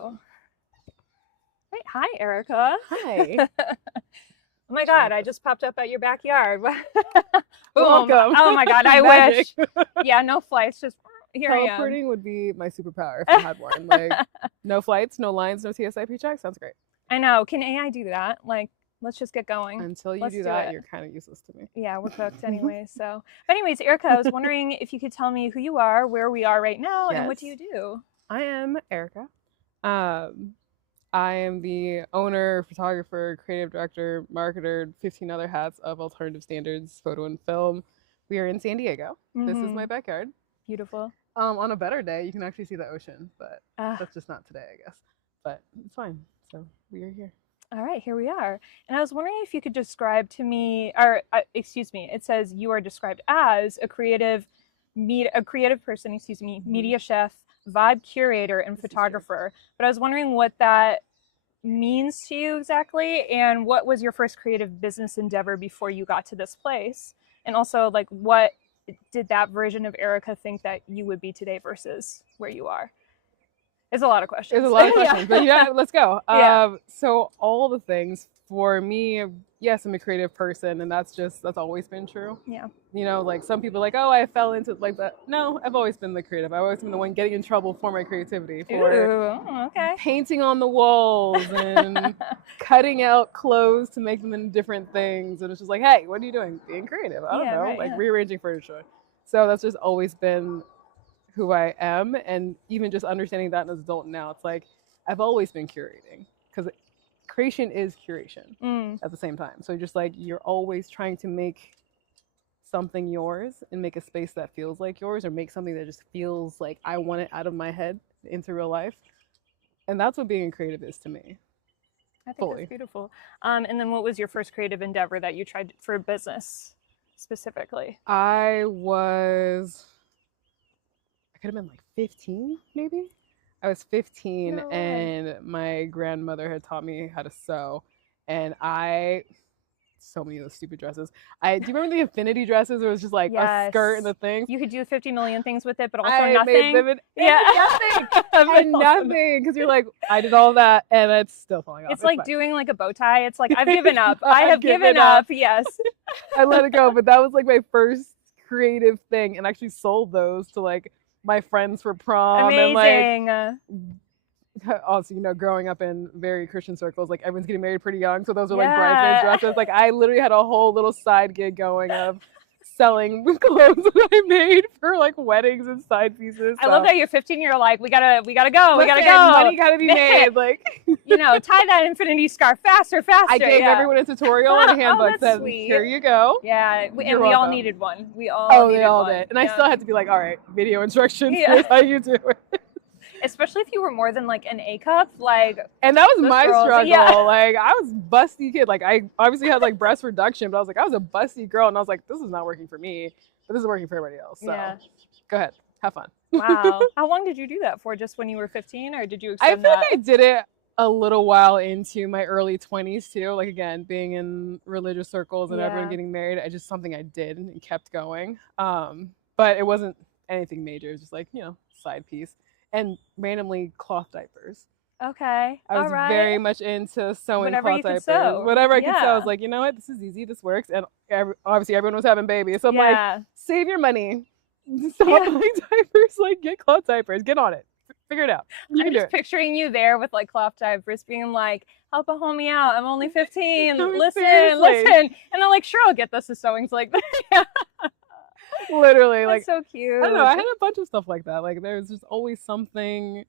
Oh. Wait, hi, Erykah. Hi. Oh my God, I just popped up at your backyard. Boom. Welcome. Oh my God, I wish. Yeah, no flights, just here I am. Teleporting would be my superpower if I had one. Like, no flights, no lines, no TSIP checks. Sounds great. I know. Can AI do that? Like, let's just get going. Until you Let's do do that, it. you're kind of useless to me. Yeah, we're cooked anyway. So, but anyways, Erykah, I was wondering if you could tell me who you are, where we are right now, and what do you Yes. do? I am Erykah. I am the owner, photographer, creative director, marketer, 15 other hats of Alternative Standards Photo and Film. We are in San Diego. This is my backyard. Beautiful. On a better day, you can actually see the ocean, but that's just not today, I guess. But it's fine. So we are here. All right, here we are. And I was wondering if you could describe to me, or excuse me, it says you are described as a creative person, media chef, vibe curator, and photographer. But I was wondering what that means to you exactly, and what was your first creative business endeavor before you got to this place? And also, like, what did that version of Erykah think that you would be today versus where you are? It's a lot of questions. It's a lot of questions, but yeah, let's go. Yeah. So all the things for me, yes, I'm a creative person, and that's always been true. Yeah. You know, like some people are like, oh, I fell into like that. No, I've always been the creative. I've always been the one getting in trouble for my creativity, for okay. painting on the walls and cutting out clothes to make them into different things. And it's just like, hey, what are you doing? Being creative. I don't know, right, like rearranging furniture. So that's just always been who I am. And even just understanding that as an adult now, it's like I've always been curating, because creation is curation at the same time. So just like you're always trying to make something yours and make a space that feels like yours, or make something that just feels like I want it out of my head into real life. And that's what being creative is to me. I think that's beautiful. And then what was your first creative endeavor that you tried for business specifically? I could have been like 15, maybe. I was 15 and my grandmother had taught me how to sew. And so many of those stupid dresses. Do you remember the infinity dresses where it was just like a skirt and the thing? You could do 50 million things with it, but also I nothing. Made vivid, nothing. Because you're like, I did all that and it's still falling off. It's like doing like a bow tie. It's like, I've given up. I have given up. Yes. I let it go. But that was like my first creative thing, and actually sold those to like my friends for prom. Amazing. And like, also, you know, growing up in very Christian circles, like everyone's getting married pretty young, so those are like bridesmaids dresses. Like I literally had a whole little side gig going of selling clothes that I made for like weddings and side pieces. I love that you're 15. You're like, we gotta go. Listen, we gotta go. Money gotta be made. Like, you know, tie that infinity scarf faster. I gave everyone a tutorial and a handbook that sweet. Here you go. Yeah, and we all needed one. We all. They all did, and I still had to be like, all right, video instructions. Here's how you do it. Especially if you were more than like an A cup, like. And that was my struggle. Yeah. Like I was busty kid. Like I obviously had like breast reduction, but I was like, I was a busty girl, and I was like, this is not working for me, but this is working for everybody else. So go ahead, have fun. Wow. How long did you do that for? Just when you were 15, or did you extend that? I feel like I did it a little while into my early 20s too. Like again, being in religious circles and everyone getting married, I just something I did and kept going. But it wasn't anything major. It was just like, you know, side piece. And randomly cloth diapers. Okay. I was very much into sewing cloth diapers. Sew. Whatever I could sew. I was like, you know what? This is easy. This works. And obviously everyone was having babies. So I'm like, save your money. Stop buying diapers. Like, get cloth diapers. Get on it. Figure it out. I'm just picturing you there with like cloth diapers being like, help a homie out. I'm only 15. Listen. And I'm like, sure, I'll get this. The sewing's like, literally. Like, that's so cute. I don't know. I had a bunch of stuff like that. Like there's just always something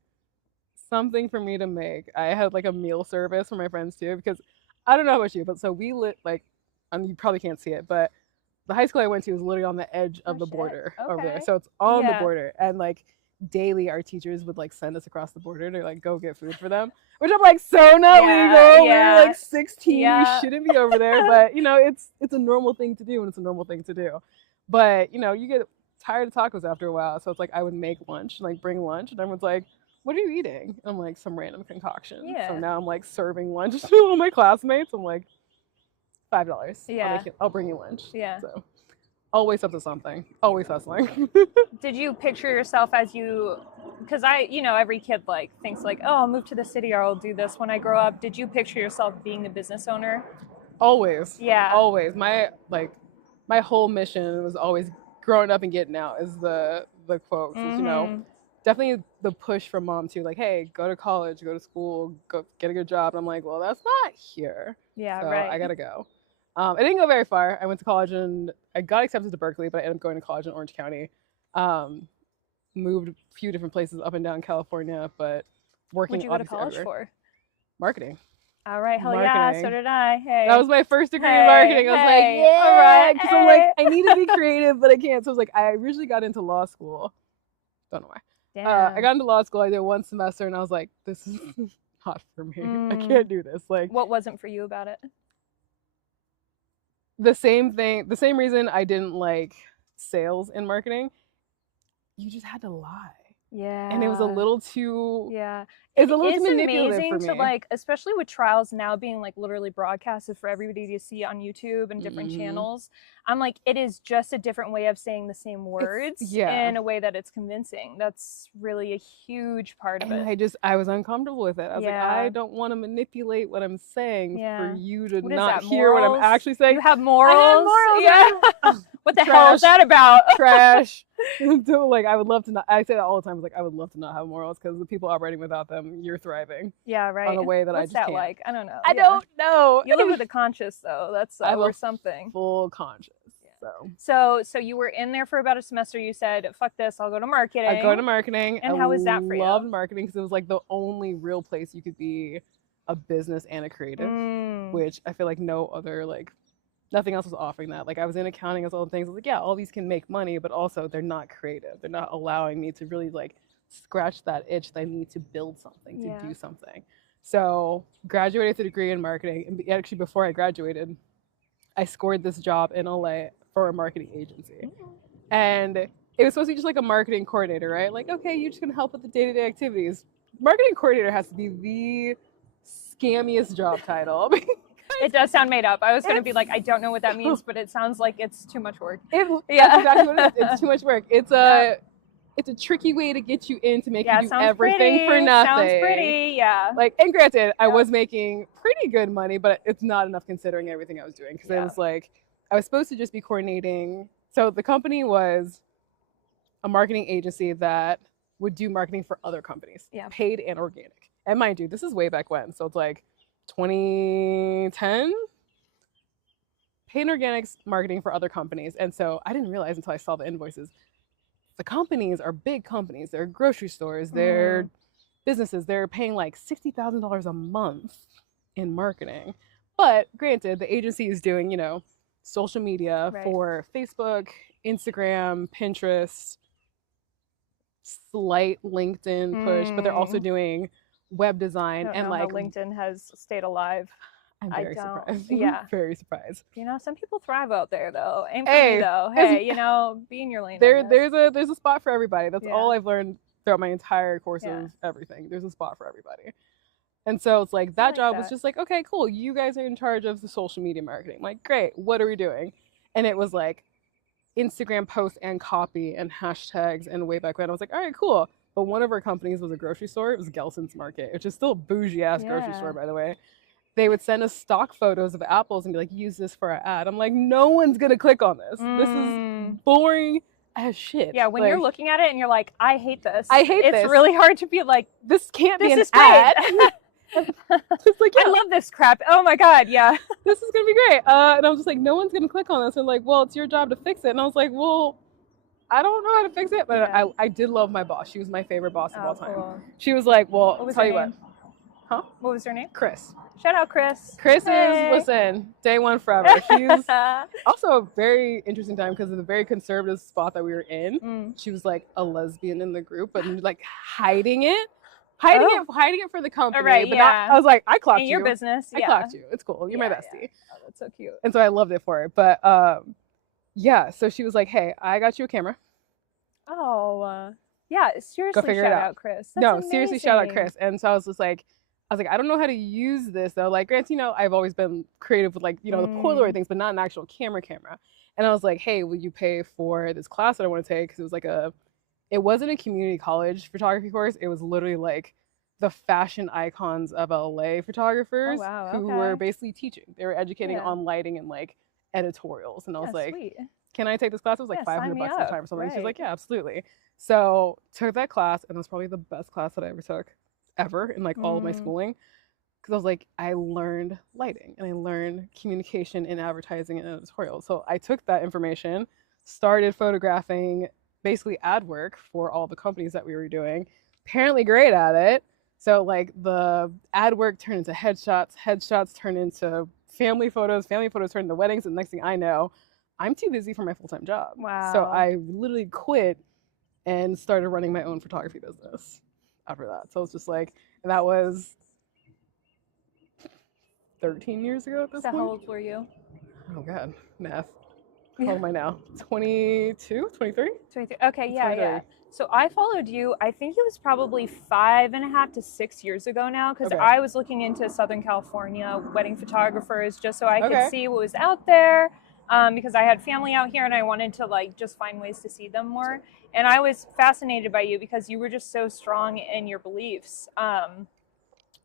for me to make. I had like a meal service for my friends too, because I don't know about you, but so we lit like, you probably can't see it, but the high school I went to was literally on the edge of the border over there. So it's on the border, and like daily our teachers would like send us across the border to like go get food for them, which I'm like, so not legal. We're like 16. We shouldn't be over there, but you know, it's a normal thing to do, and it's a normal thing to do. But, you know, you get tired of tacos after a while. So it's like I would make lunch, like bring lunch, and everyone's like, what are you eating? And I'm like, some random concoction. So now I'm like serving lunch to all my classmates. I'm like, $5. I'll bring you lunch. So Always up to something. Always hustling. Did you picture yourself as you, because every kid like thinks like, oh, I'll move to the city or I'll do this when I grow up. Did you picture yourself being a business owner? Always. Yeah. Always. My whole mission was always growing up and getting out is the quote. Mm-hmm. Definitely the push from mom too, like, hey, go to college, go to school, go get a good job. And I'm like, well, that's not here. Yeah, so right. I gotta go. I didn't go very far. I went to college and I got accepted to Berkeley, but I ended up going to college in Orange County. Moved a few different places up and down California, but working. What'd you go to college for? Marketing. All right, hell yeah, so did I. Hey, that was my first degree in marketing. I was like, yeah, all right, because I'm like, I need to be creative, but I can't. So I was like, I originally got into law school. Don't know why. I got into law school. I did one semester, and I was like, this is not for me. I can't do this. Like, what wasn't for you about it? The same thing. The same reason I didn't like sales in marketing. You just had to lie. Yeah. And it was a little too. Yeah. It's a little too manipulative amazing for me. to like, especially with trials now being like literally broadcasted for everybody to see on YouTube and different channels. I'm like, it is just a different way of saying the same words in a way that it's convincing. That's really a huge part of it. I was uncomfortable with it. I was like, I don't want to manipulate what I'm saying for you to not hear what I'm actually saying. You have morals. I had morals. Yeah. What the hell is that about? Trash. So, like, I would love to not. I say that all the time. I was like, I would love to not have morals because the people operating without them, you're thriving. Yeah, right. On a way that I just can't. Like? I don't know. I don't know. You live with a conscience, though. That's or something. Full conscience. So you were in there for about a semester. You said, "Fuck this, I'll go to marketing." I go to marketing. And how was that for you? I loved marketing because it was like the only real place you could be a business and a creative, which I feel like no other nothing else was offering that. Like I was in accounting as all the things. I was like, yeah, all these can make money, but also they're not creative. They're not allowing me to really like scratch that itch that I need to build something, to do something. So graduated with a degree in marketing. And actually before I graduated, I scored this job in LA for a marketing agency. And it was supposed to be just like a marketing coordinator, right? Like, okay, you're just gonna help with the day-to-day activities. Marketing coordinator has to be the scammiest job title. It does sound made up. I was going to be like, I don't know what that means, but it sounds like it's too much work. That's exactly what it is. It's too much work. It's a tricky way to get you in to make you do everything for nothing. Sounds pretty, yeah. Like, and granted, I was making pretty good money, but it's not enough considering everything I was doing. Because it was like, I was supposed to just be coordinating. So the company was a marketing agency that would do marketing for other companies, paid and organic. And mind you, this is way back when. So it's like 2010, paid and organics marketing for other companies. And so I didn't realize until I saw the invoices, the companies are big companies. They're grocery stores, they're businesses. They're paying like $60,000 a month in marketing. But granted, the agency is doing, social media for Facebook, Instagram, Pinterest, slight LinkedIn push, but they're also doing web design. And like how LinkedIn has stayed alive. I'm very surprised. Yeah. Very surprised. Some people thrive out there though. Ain't for me though. Hey, be in your lane. There's a spot for everybody. That's all I've learned throughout my entire course of everything. There's a spot for everybody. And so it's like that job was just like, okay, cool. You guys are in charge of the social media marketing. I'm like, great. What are we doing? And it was like Instagram posts and copy and hashtags. And way back when I was like, all right, cool. But one of our companies was a grocery store. It was Gelson's Market, which is still a bougie ass grocery store, by the way. They would send us stock photos of apples and be like, use this for our ad. I'm like, no one's going to click on this. This is boring as shit. Yeah, when you're looking at it and you're like, I hate this. It's really hard to be like, this can't be an ad. It's like, I love this crap. Oh my God, yeah. This is going to be great. And I was just like, no one's going to click on this. And like, well, it's your job to fix it. And I was like, well, I don't know how to fix it. But I did love my boss. She was my favorite boss of all time. Cool. She was like, well, I'll tell you what. Huh? What was her name? Chris. Shout out, Chris. Chris is, listen, day one forever. She's also a very interesting time because of the very conservative spot that we were in. She was like a lesbian in the group, but like hiding it for the company. Right, but I was like, I clocked you. In your business. I clocked you. It's cool. You're my bestie. Yeah. Oh, that's so cute. And so I loved it for her. But so she was like, hey, I got you a camera. Oh, yeah. Seriously, go figure shout it out. Out Chris. That's amazing. Seriously, shout out Chris. And so I was like, I don't know how to use this though. Like, granted, I've always been creative with like, the Polaroid things, but not an actual camera. And I was like, hey, will you pay for this class that I want to take? Because it wasn't a community college photography course. It was literally like the fashion icons of LA photographers who were basically teaching. They were educating on lighting and like editorials. And I was like, sweet. can I take this class? It was like $500 at the time or something. Right. She's like, yeah, absolutely. So took that class, and it was probably the best class that I ever took ever in like all of my schooling. Because I was like, I learned lighting and I learned communication in advertising and editorial. So I took that information, started photographing basically ad work for all the companies that we were doing, apparently great at it. So like the ad work turned into headshots turned into family photos turned into weddings, and the next thing I know, I'm too busy for my full-time job. Wow. So I literally quit and started running my own photography business after that. So it's just like, and that was 13 years ago at this point. How old were you? Oh God, math. How old am I now? 22, 23? 23. Okay, yeah. So I followed you, I think it was probably 5.5 to 6 years ago now, because I was looking into Southern California wedding photographers just so I could see what was out there, because I had family out here and I wanted to like just find ways to see them more. And I was fascinated by you because you were just so strong in your beliefs,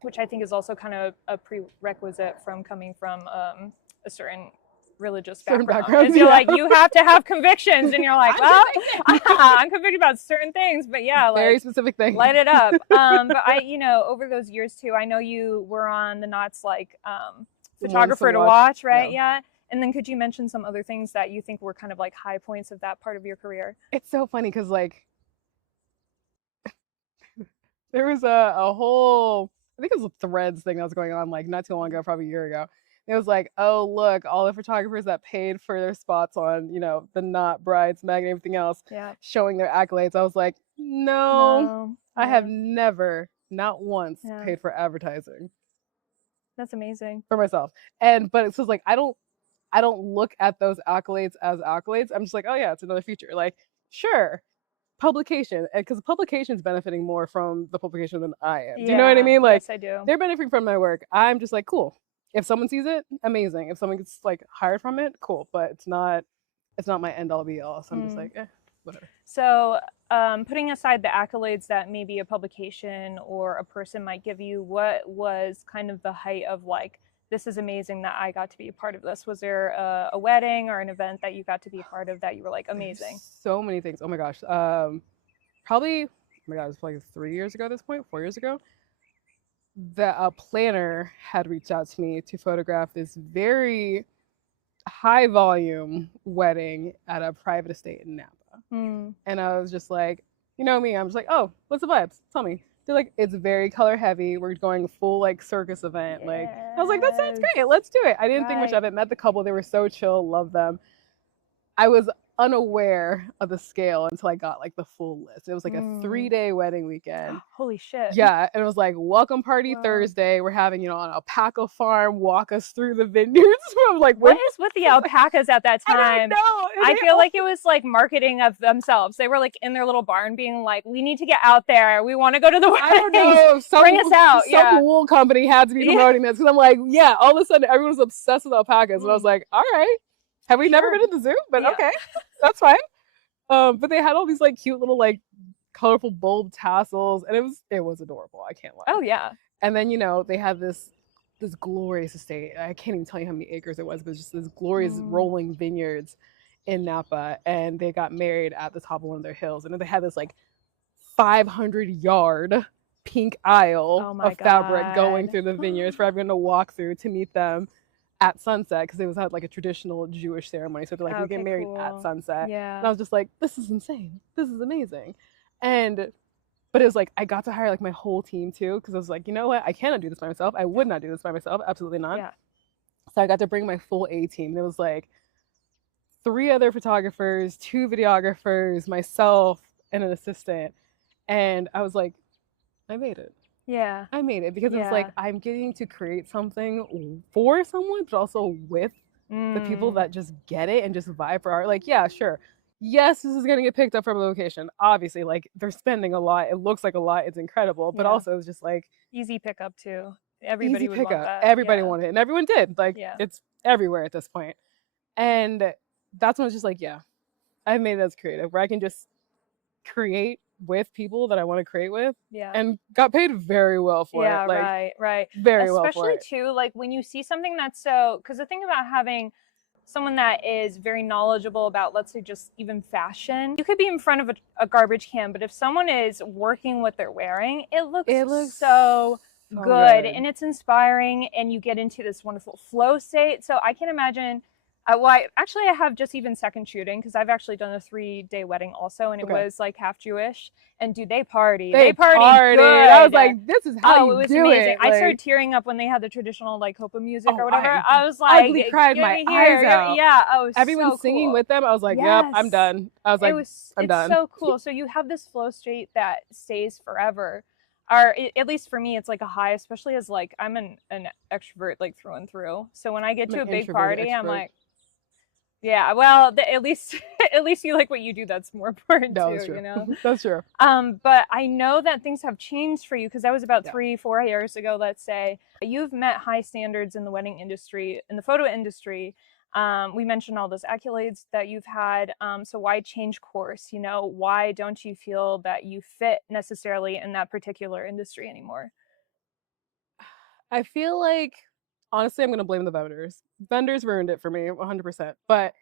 which I think is also kind of a prerequisite from coming from a certain religious background. You're like, you have to have convictions, and you're like, well, I'm convicted about certain things, but yeah, like very specific things. Light it up. But I, over those years too, I know you were on the Knott's like photographer to watch, right? Yeah. And then could you mention some other things that you think were kind of like high points of that part of your career? It's so funny because like there was a whole, I think it was a Threads thing that was going on like not too long ago, probably a year ago. It was like, oh, look, all the photographers that paid for their spots on, the Knot, Brides, Mag, and everything else, showing their accolades. I was like, no. I have never, not once, paid for advertising. That's amazing. For myself. But it's just like, I don't look at those accolades as accolades. I'm just like, oh yeah, it's another feature. Like, sure, publication, because publication's benefiting more from the publication than I am. Do you know what I mean? Like, yes, I do. They're benefiting from my work. I'm just like, cool. If someone sees it, amazing. If someone gets like hired from it, cool. But it's not my end all be all. So I'm just like, whatever. So putting aside the accolades that maybe a publication or a person might give you, what was kind of the height of like, this is amazing that I got to be a part of this? Was there a wedding or an event that you got to be a part of that you were like, amazing? So many things. Oh my gosh. Probably, oh my God, it was like 3 years ago at this point, 4 years ago. A planner had reached out to me to photograph this very high volume wedding at a private estate in Napa. And I was just like, you know me, I'm just like, oh, what's the vibes? Tell me. They're like, it's very color heavy. We're going full like circus event. Like, I was like, that sounds great. Let's do it. I didn't think much of it. Met the couple. They were so chill. Love them. I was unaware of the scale until I got like the full list. It was like a 3-day wedding weekend. Holy shit. Yeah. And it was like welcome party Thursday. We're having, an alpaca farm walk us through the vineyards from like, what is with the alpacas at that time? I don't know. I feel like it was like marketing of themselves. They were like in their little barn being like, we need to get out there. We want to go to the wedding. I don't know. Bring us out. Some wool company had to be promoting this. Cause I'm like, all of a sudden everyone was obsessed with alpacas. And I was like, all right. Have we never been to the zoo? But okay, that's fine. But they had all these like cute little like colorful bulb tassels, and it was adorable. I can't lie. Oh yeah. And then they had this glorious estate. I can't even tell you how many acres it was, but just this glorious rolling vineyards in Napa. And they got married at the top of one of their hills, and then they had this like 500-yard pink aisle of fabric going through the vineyards for everyone to walk through to meet them at sunset, because it was had like a traditional Jewish ceremony. So they're like, we get married at sunset. Yeah. And I was just like, this is insane. This is amazing. But it was like, I got to hire like my whole team too, because I was like, you know what? I cannot do this by myself. I would not do this by myself. Absolutely not. Yeah. So I got to bring my full A team. There was like 3 other photographers, 2 videographers, myself, and an assistant. And I was like, I made it. Yeah. I made it, because it's like, I'm getting to create something for someone, but also with the people that just get it and just vibe for art. Like, yeah, sure. Yes, this is going to get picked up from a location. Obviously, like, they're spending a lot. It looks like a lot. It's incredible. But also, it's just like... easy pickup, too. Everybody would want that. Everybody wanted it. And everyone did. Like, it's everywhere at this point. And that's when it's just like, yeah, I've made it as creative, where I can just create with people that I want to create with, Yeah. and got paid very well for Yeah, it. Like, right. very well for Especially it. too, like when you see something that's so, because the thing about having someone that is very knowledgeable about, let's say, just even fashion, you could be in front of a garbage can, but if someone is working what they're wearing, it looks so good and it's inspiring, and you get into this wonderful flow state. So I can imagine, well, I have just even second shooting, because I've actually done a 3-day wedding also, and it was like half Jewish, and dude, they party. They party good. I was like, this is how you do amazing. it. I Like, started tearing up when they had the traditional like Hopa music or oh, whatever. I was like, ugly cried my eyes out. Yeah, oh, everyone so singing cool. with them. I was like, yep, I'm done. I was like, I'm done. It's so cool. So you have this flow state that stays forever. Or at least for me, it's like a high, especially as like I'm an extrovert like through and through. So when I get to a big party, I'm like, yeah, well, at least you like what you do. That's more important too, you know. That's true. But I know that things have changed for you, because that was about 3-4 years ago. Let's say you've met high standards in the wedding industry, in the photo industry. We mentioned all those accolades that you've had. So why change course? You know, why don't you feel that you fit necessarily in that particular industry anymore? I feel like, honestly, I'm going to blame the vendors. Vendors ruined it for me 100%. But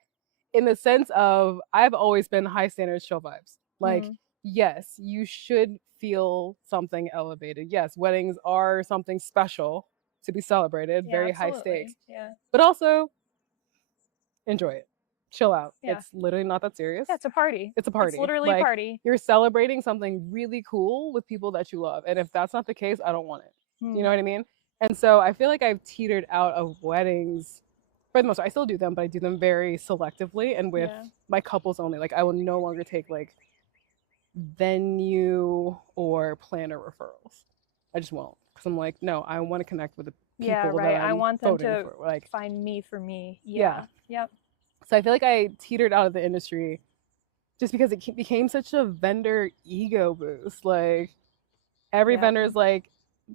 in the sense of, I've always been high standards, chill vibes. Like, yes, you should feel something elevated. Yes, weddings are something special to be celebrated, very high stakes. Yeah. But also, enjoy it. Chill out. Yeah. It's literally not that serious. Yeah, it's a party. It's a party. It's literally a party. You're celebrating something really cool with people that you love. And if that's not the case, I don't want it. You know what I mean? And so I feel like I've teetered out of weddings for the most part. I still do them, but I do them very selectively and with my couples only. Like, I will no longer take like venue or planner referrals. I just won't, because I'm like, no, I want to connect with the people that I'm I want them to for. Like, find me for me. Yeah. Yep. So I feel like I teetered out of the industry just because it became such a vendor ego boost. Like, every vendor is like,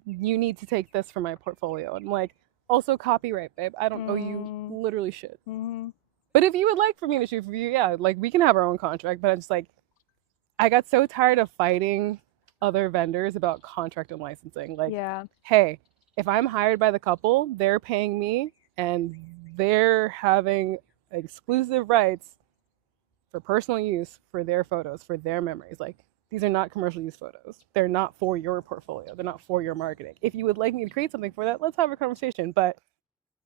you need to take this for my portfolio. And I'm like, also copyright, babe. I don't know, you literally should. But if you would like for me to shoot for you, yeah, like, we can have our own contract. But I'm just like, I got so tired of fighting other vendors about contract and licensing. Like, hey, if I'm hired by the couple, they're paying me and they're having exclusive rights for personal use for their photos, for their memories. Like, these are not commercial use photos. They're not for your portfolio. They're not for your marketing. If you would like me to create something for that, let's have a conversation. But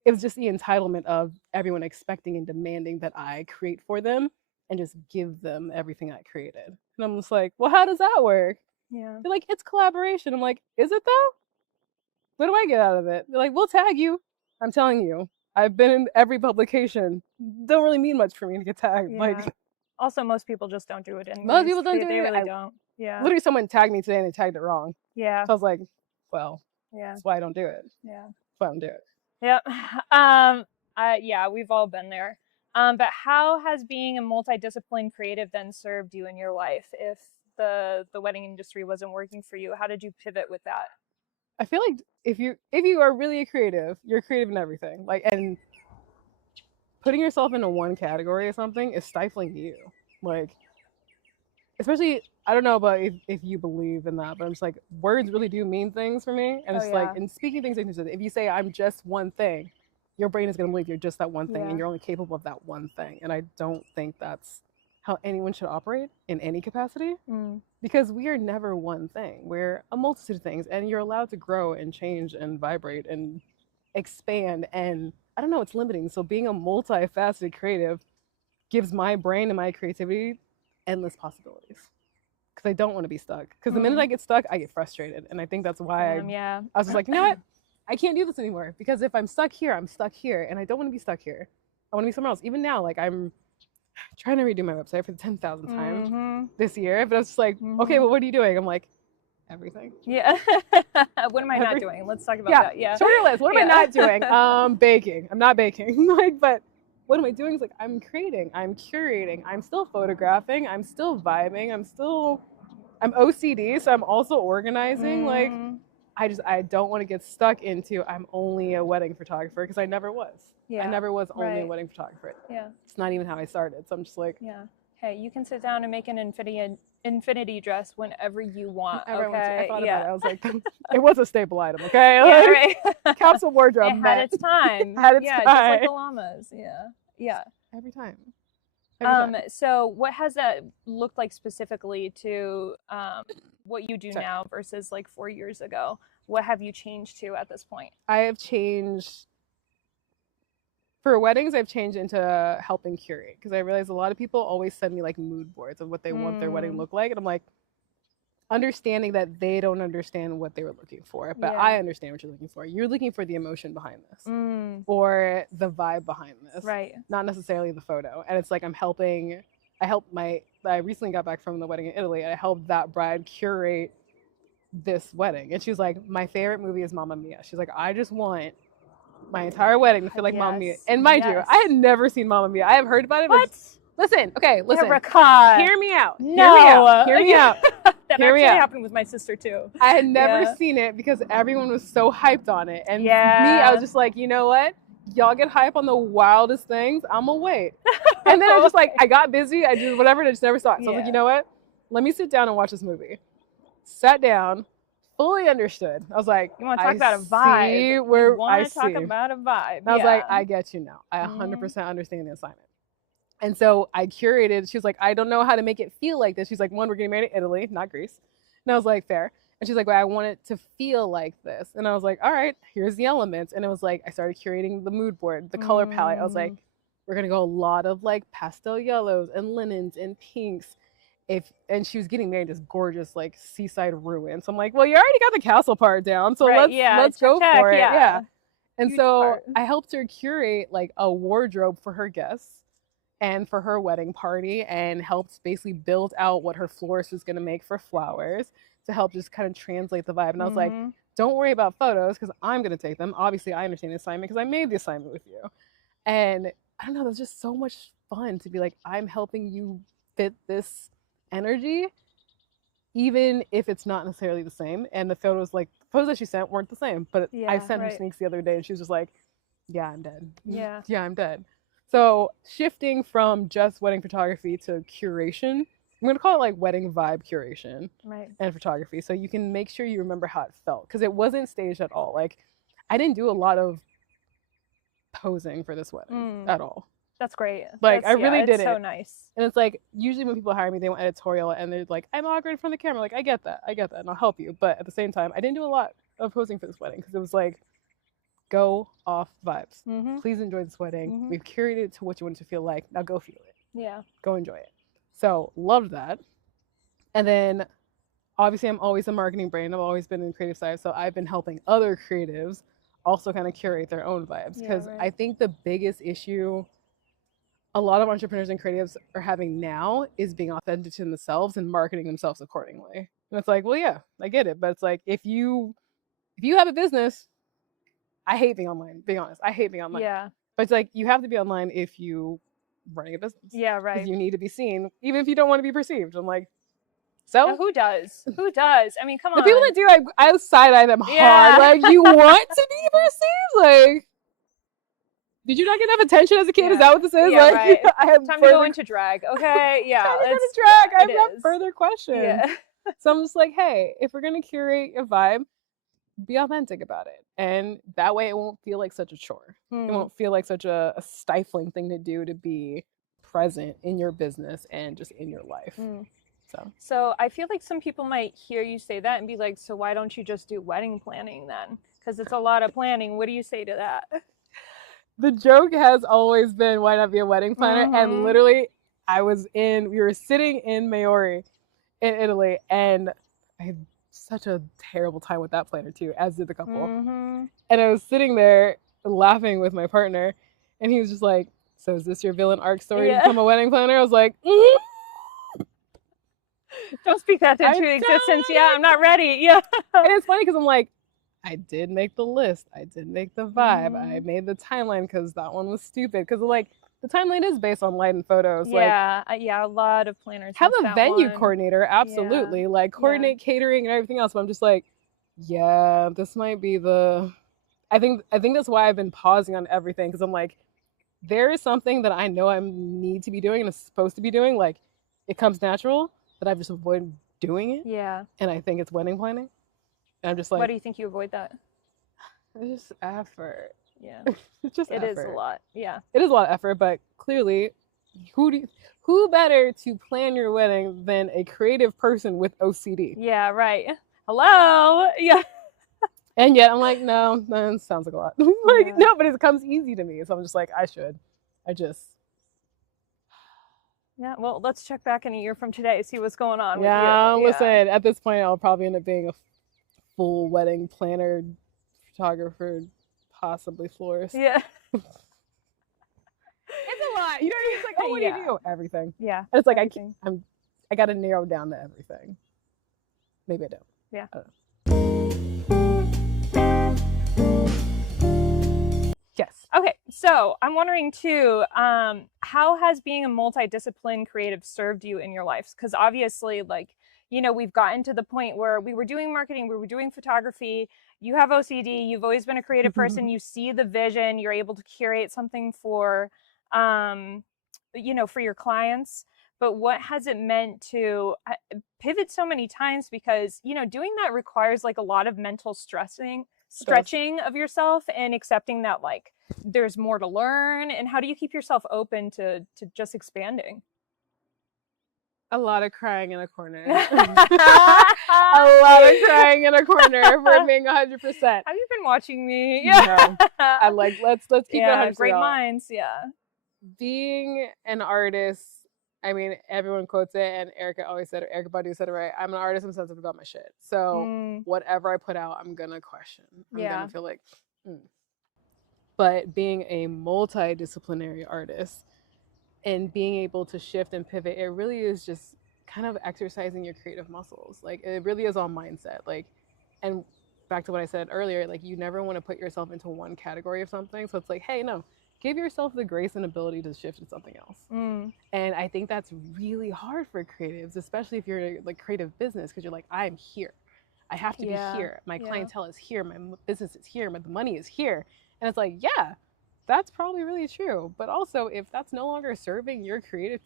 it was just the entitlement of everyone expecting and demanding that I create for them and just give them everything I created. And I'm just like, well, how does that work? Yeah. They're like, it's collaboration. I'm like, is it though? What do I get out of it? They're like, we'll tag you. I'm telling you, I've been in every publication. Don't really mean much for me to get tagged. Like, also, most people just don't do it anymore. Most people don't do it. They really don't. Yeah. Literally, someone tagged me today and they tagged it wrong. Yeah. So I was like, well, that's why I don't do it. Yeah. That's why I don't do it. Yep. Yeah, we've all been there. But how has being a multidisciplined creative then served you in your life? If the wedding industry wasn't working for you, how did you pivot with that? I feel like if you are really a creative, you're creative in everything. Like, and putting yourself into one category or something is stifling you. Like, especially, I don't know about if you believe in that, but I'm just like, words really do mean things for me. And it's like, and speaking things into existence, if you say I'm just one thing, your brain is going to believe you're just that one thing and you're only capable of that one thing. And I don't think that's how anyone should operate in any capacity, because we are never one thing. We're a multitude of things, and you're allowed to grow and change and vibrate and expand, and I don't know, it's limiting. So being a multifaceted creative gives my brain and my creativity endless possibilities, because I don't want to be stuck. Because the minute I get stuck, I get frustrated, and I think that's why I was just like, you know what, I can't do this anymore, because if I'm stuck here, I'm stuck here, and I don't want to be stuck here. I want to be somewhere else. Even now, like, I'm trying to redo my website for the 10,000th time this year, but I was just like, okay, well, what are you doing? I'm like, everything. Yeah. What am I not doing? Let's talk about that. Yeah. Shorter list. What am I not doing? Baking. I'm not baking. Like, but what am I doing? Is like, I'm creating, I'm curating, I'm still photographing, I'm still vibing, I'm OCD, so I'm also organizing. Like, I don't want to get stuck into I'm only a wedding photographer, because I never was. Yeah. I never was only a Right. wedding photographer. Yeah. It's not even how I started. So I'm just like, Yeah. Hey, you can sit down and make an infinity dress whenever you want. I Okay. thought Yeah. about it. I was like, it was a staple item, okay? Yeah, Like, right. capsule wardrobe. It had its time. Had its yeah, time. just like the llamas. Yeah. Yeah. Every time. Every time. So what has that looked like specifically to what you do Sorry. now versus like 4 years ago? What have you changed to at this point? I have changed. For weddings, I've changed into helping curate, because I realize a lot of people always send me like mood boards of what they want their wedding to look like. And I'm like, understanding that they don't understand what they were looking for, but Yeah. I understand what you're looking for. You're looking for the emotion behind this or the vibe behind this, Right. not necessarily the photo. And it's like I recently got back from the wedding in Italy, and I helped that bride curate this wedding. And she was like, my favorite movie is Mamma Mia. She's like, I just want my entire wedding to feel like Mamma Mia. Yes, And mind you, yes. I had never seen Mamma Mia. I have heard about it. What? Listen. Erykah. Hear me out. No. Hear me out. That Hear me actually out. happened with my sister too. I had never Yeah. seen it because everyone was so hyped on it. And Yeah. me, I was just like, you know what? Y'all get hype on the wildest things. I'm going to wait. And then I was just like, I got busy. I did whatever, and I just never saw it. So I was like, Yeah. you know what? Let me sit down and watch this movie. Sat down, fully understood. I was like, You want to talk I about a vibe? see where you want I to talk see. about a vibe? And I was yeah. like, I get you now. I 100% understand the assignment. And so I curated. She was like, I don't know how to make it feel like this. She's like, one, we're getting married in Italy, not Greece. And I was like, fair. And she's like, well, I want it to feel like this. And I was like, all right, here's the elements. And it was like, I started curating the mood board, the color palette. I was like, we're going to go a lot of like pastel yellows and linens and pinks. And she was getting married in this gorgeous like seaside ruin. So I'm like, well, you already got the castle part down. So Right, let's go for it. yeah. And Huge so part. I helped her curate like a wardrobe for her guests and for her wedding party, and helped basically build out what her florist was going to make for flowers to help just kind of translate the vibe. And I was like, don't worry about photos because I'm going to take them. Obviously, I understand the assignment because I made the assignment with you. And I don't know, there's just so much fun to be like, I'm helping you fit this energy, even if it's not necessarily the same. And the photos that she sent weren't the same, but I sent her sneaks the other day and she was just like, yeah, I'm dead. Yeah. Yeah, I'm dead. So shifting from just wedding photography to curation, I'm going to call it like wedding vibe curation and photography. So you can make sure you remember how it felt, because it wasn't staged at all. Like, I didn't do a lot of posing for this wedding at all. That's great. Like, I really did it. It's so nice. And it's like, usually when people hire me, they want editorial and they're like, I'm awkward in front of the camera. Like, I get that, and I'll help you. But at the same time, I didn't do a lot of posing for this wedding because it was like, go off vibes. Please enjoy this wedding. We've curated it to what you want it to feel like. Now go feel it. Yeah. Go enjoy it. So loved that. And then obviously I'm always a marketing brain. I've always been in the creative side. So I've been helping other creatives also kind of curate their own vibes. Because I think the biggest issue a lot of entrepreneurs and creatives are having now is being authentic to themselves and marketing themselves accordingly. And it's like, well, yeah, I get it. But it's like, if you have a business, I hate being online, being honest. I hate being online. Yeah. But it's like, you have to be online if you running a business. Yeah, right. Because you need to be seen, even if you don't want to be perceived. I'm like, so? Now, who does? Who does? I mean, come on. The people that do, I side-eye them Yeah. hard. Like, you want to be perceived? Like, did you not get enough attention as a kid? Yeah. Is that what this is? Yeah, like, right. I have Time to go into drag. Okay, yeah. Time to go it's to drag. I have it got is. further questions. Yeah. So I'm just like, hey, if we're gonna curate a vibe, be authentic about it, and that way it won't feel like such a chore. It won't feel like such a stifling thing to do, to be present in your business and just in your life. So I feel like some people might hear you say that and be like, so why don't you just do wedding planning then? Because it's a lot of planning. What do you say to that? The joke has always been, why not be a wedding planner? And literally, we were sitting in Maori in Italy, and I had such a terrible time with that planner too, as did the couple. And I was sitting there laughing with my partner, and he was just like, so is this your villain arc story to become a wedding planner? I was like, Don't speak that into existence. Yeah, I'm not ready. Yeah. And it's funny because I'm like, I did make the list. I did make the vibe. I made the timeline because that one was stupid. Because like, the timeline is based on light and photos. Yeah, like, a lot of planners have a venue coordinator, absolutely. Like, coordinate catering and everything else. But I'm just like, Yeah, this might be the. I think that's why I've been pausing on everything, because I'm like, there is something that I know I need to be doing and is supposed to be doing. Like, it comes natural, but I've just avoided doing it, Yeah. and I think it's wedding planning. And I'm just Why like, do you think you avoid that? it's just effort. Yeah. It's just It effort. is a lot. Yeah. It is a lot of effort, but clearly, who better to plan your wedding than a creative person with OCD? Yeah, right. Hello. Yeah. And yet I'm like, no, that sounds like a lot. Like, Yeah. no, but it comes easy to me. So I'm just like, I just. Yeah. Well, let's check back in a year from today, see what's going on Yeah, with you. listen, at this point, I'll probably end up being a full wedding planner, photographer, possibly florist. Yeah. It's a lot. You know, it's like, oh, what do you do? Everything. Yeah. And it's like, everything. I got to narrow down to everything. Maybe I don't. Yeah. I don't know. Yes. Okay, so I'm wondering too, how has being a multidiscipline creative served you in your life? Because obviously, like, you know, we've gotten to the point where we were doing marketing, we were doing photography. You have OCD. You've always been a creative person. You see the vision. You're able to curate something for, you know, for your clients. But what has it meant to pivot so many times? Because, you know, doing that requires like a lot of mental stretching of yourself and accepting that like there's more to learn. And how do you keep yourself open to just expanding? A lot of crying in a corner. A lot of crying in a corner for being 100%. Have you been watching me? Yeah. No. I'm like, let's keep it 100%. Great minds. Yeah. Being an artist, I mean, everyone quotes it, and Erykah Badu said it right. I'm an artist. I'm sensitive about my shit. So whatever I put out, I'm gonna question. I'm gonna feel like. But being a multidisciplinary artist and being able to shift and pivot, it really is just kind of exercising your creative muscles. Like, it really is all mindset. Like, and back to what I said earlier, like, you never want to put yourself into one category of something. So it's like, hey, no, give yourself the grace and ability to shift to something else. And I think that's really hard for creatives, especially if you're like creative business, because you're like, I'm here. I have to be here. My clientele is here. My business is here. The money is here. And it's like, yeah, that's probably really true. But also, if that's no longer serving your creative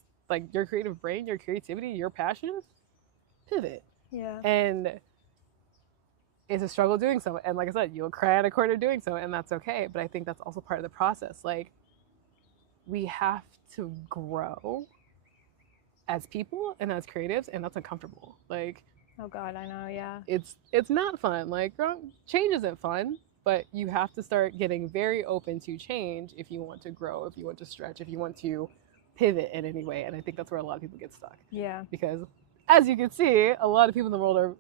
brain, your creativity, your passion, pivot. Yeah. And it's a struggle doing so. And like I said, you'll cry in a corner doing so, and that's okay. But I think that's also part of the process. Like, we have to grow as people and as creatives, and that's uncomfortable. Like, oh God, I know, yeah. It's not fun. Like, change isn't fun. But you have to start getting very open to change if you want to grow, if you want to stretch, if you want to pivot in any way. And I think that's where a lot of people get stuck. Yeah. Because as you can see, a lot of people in the world are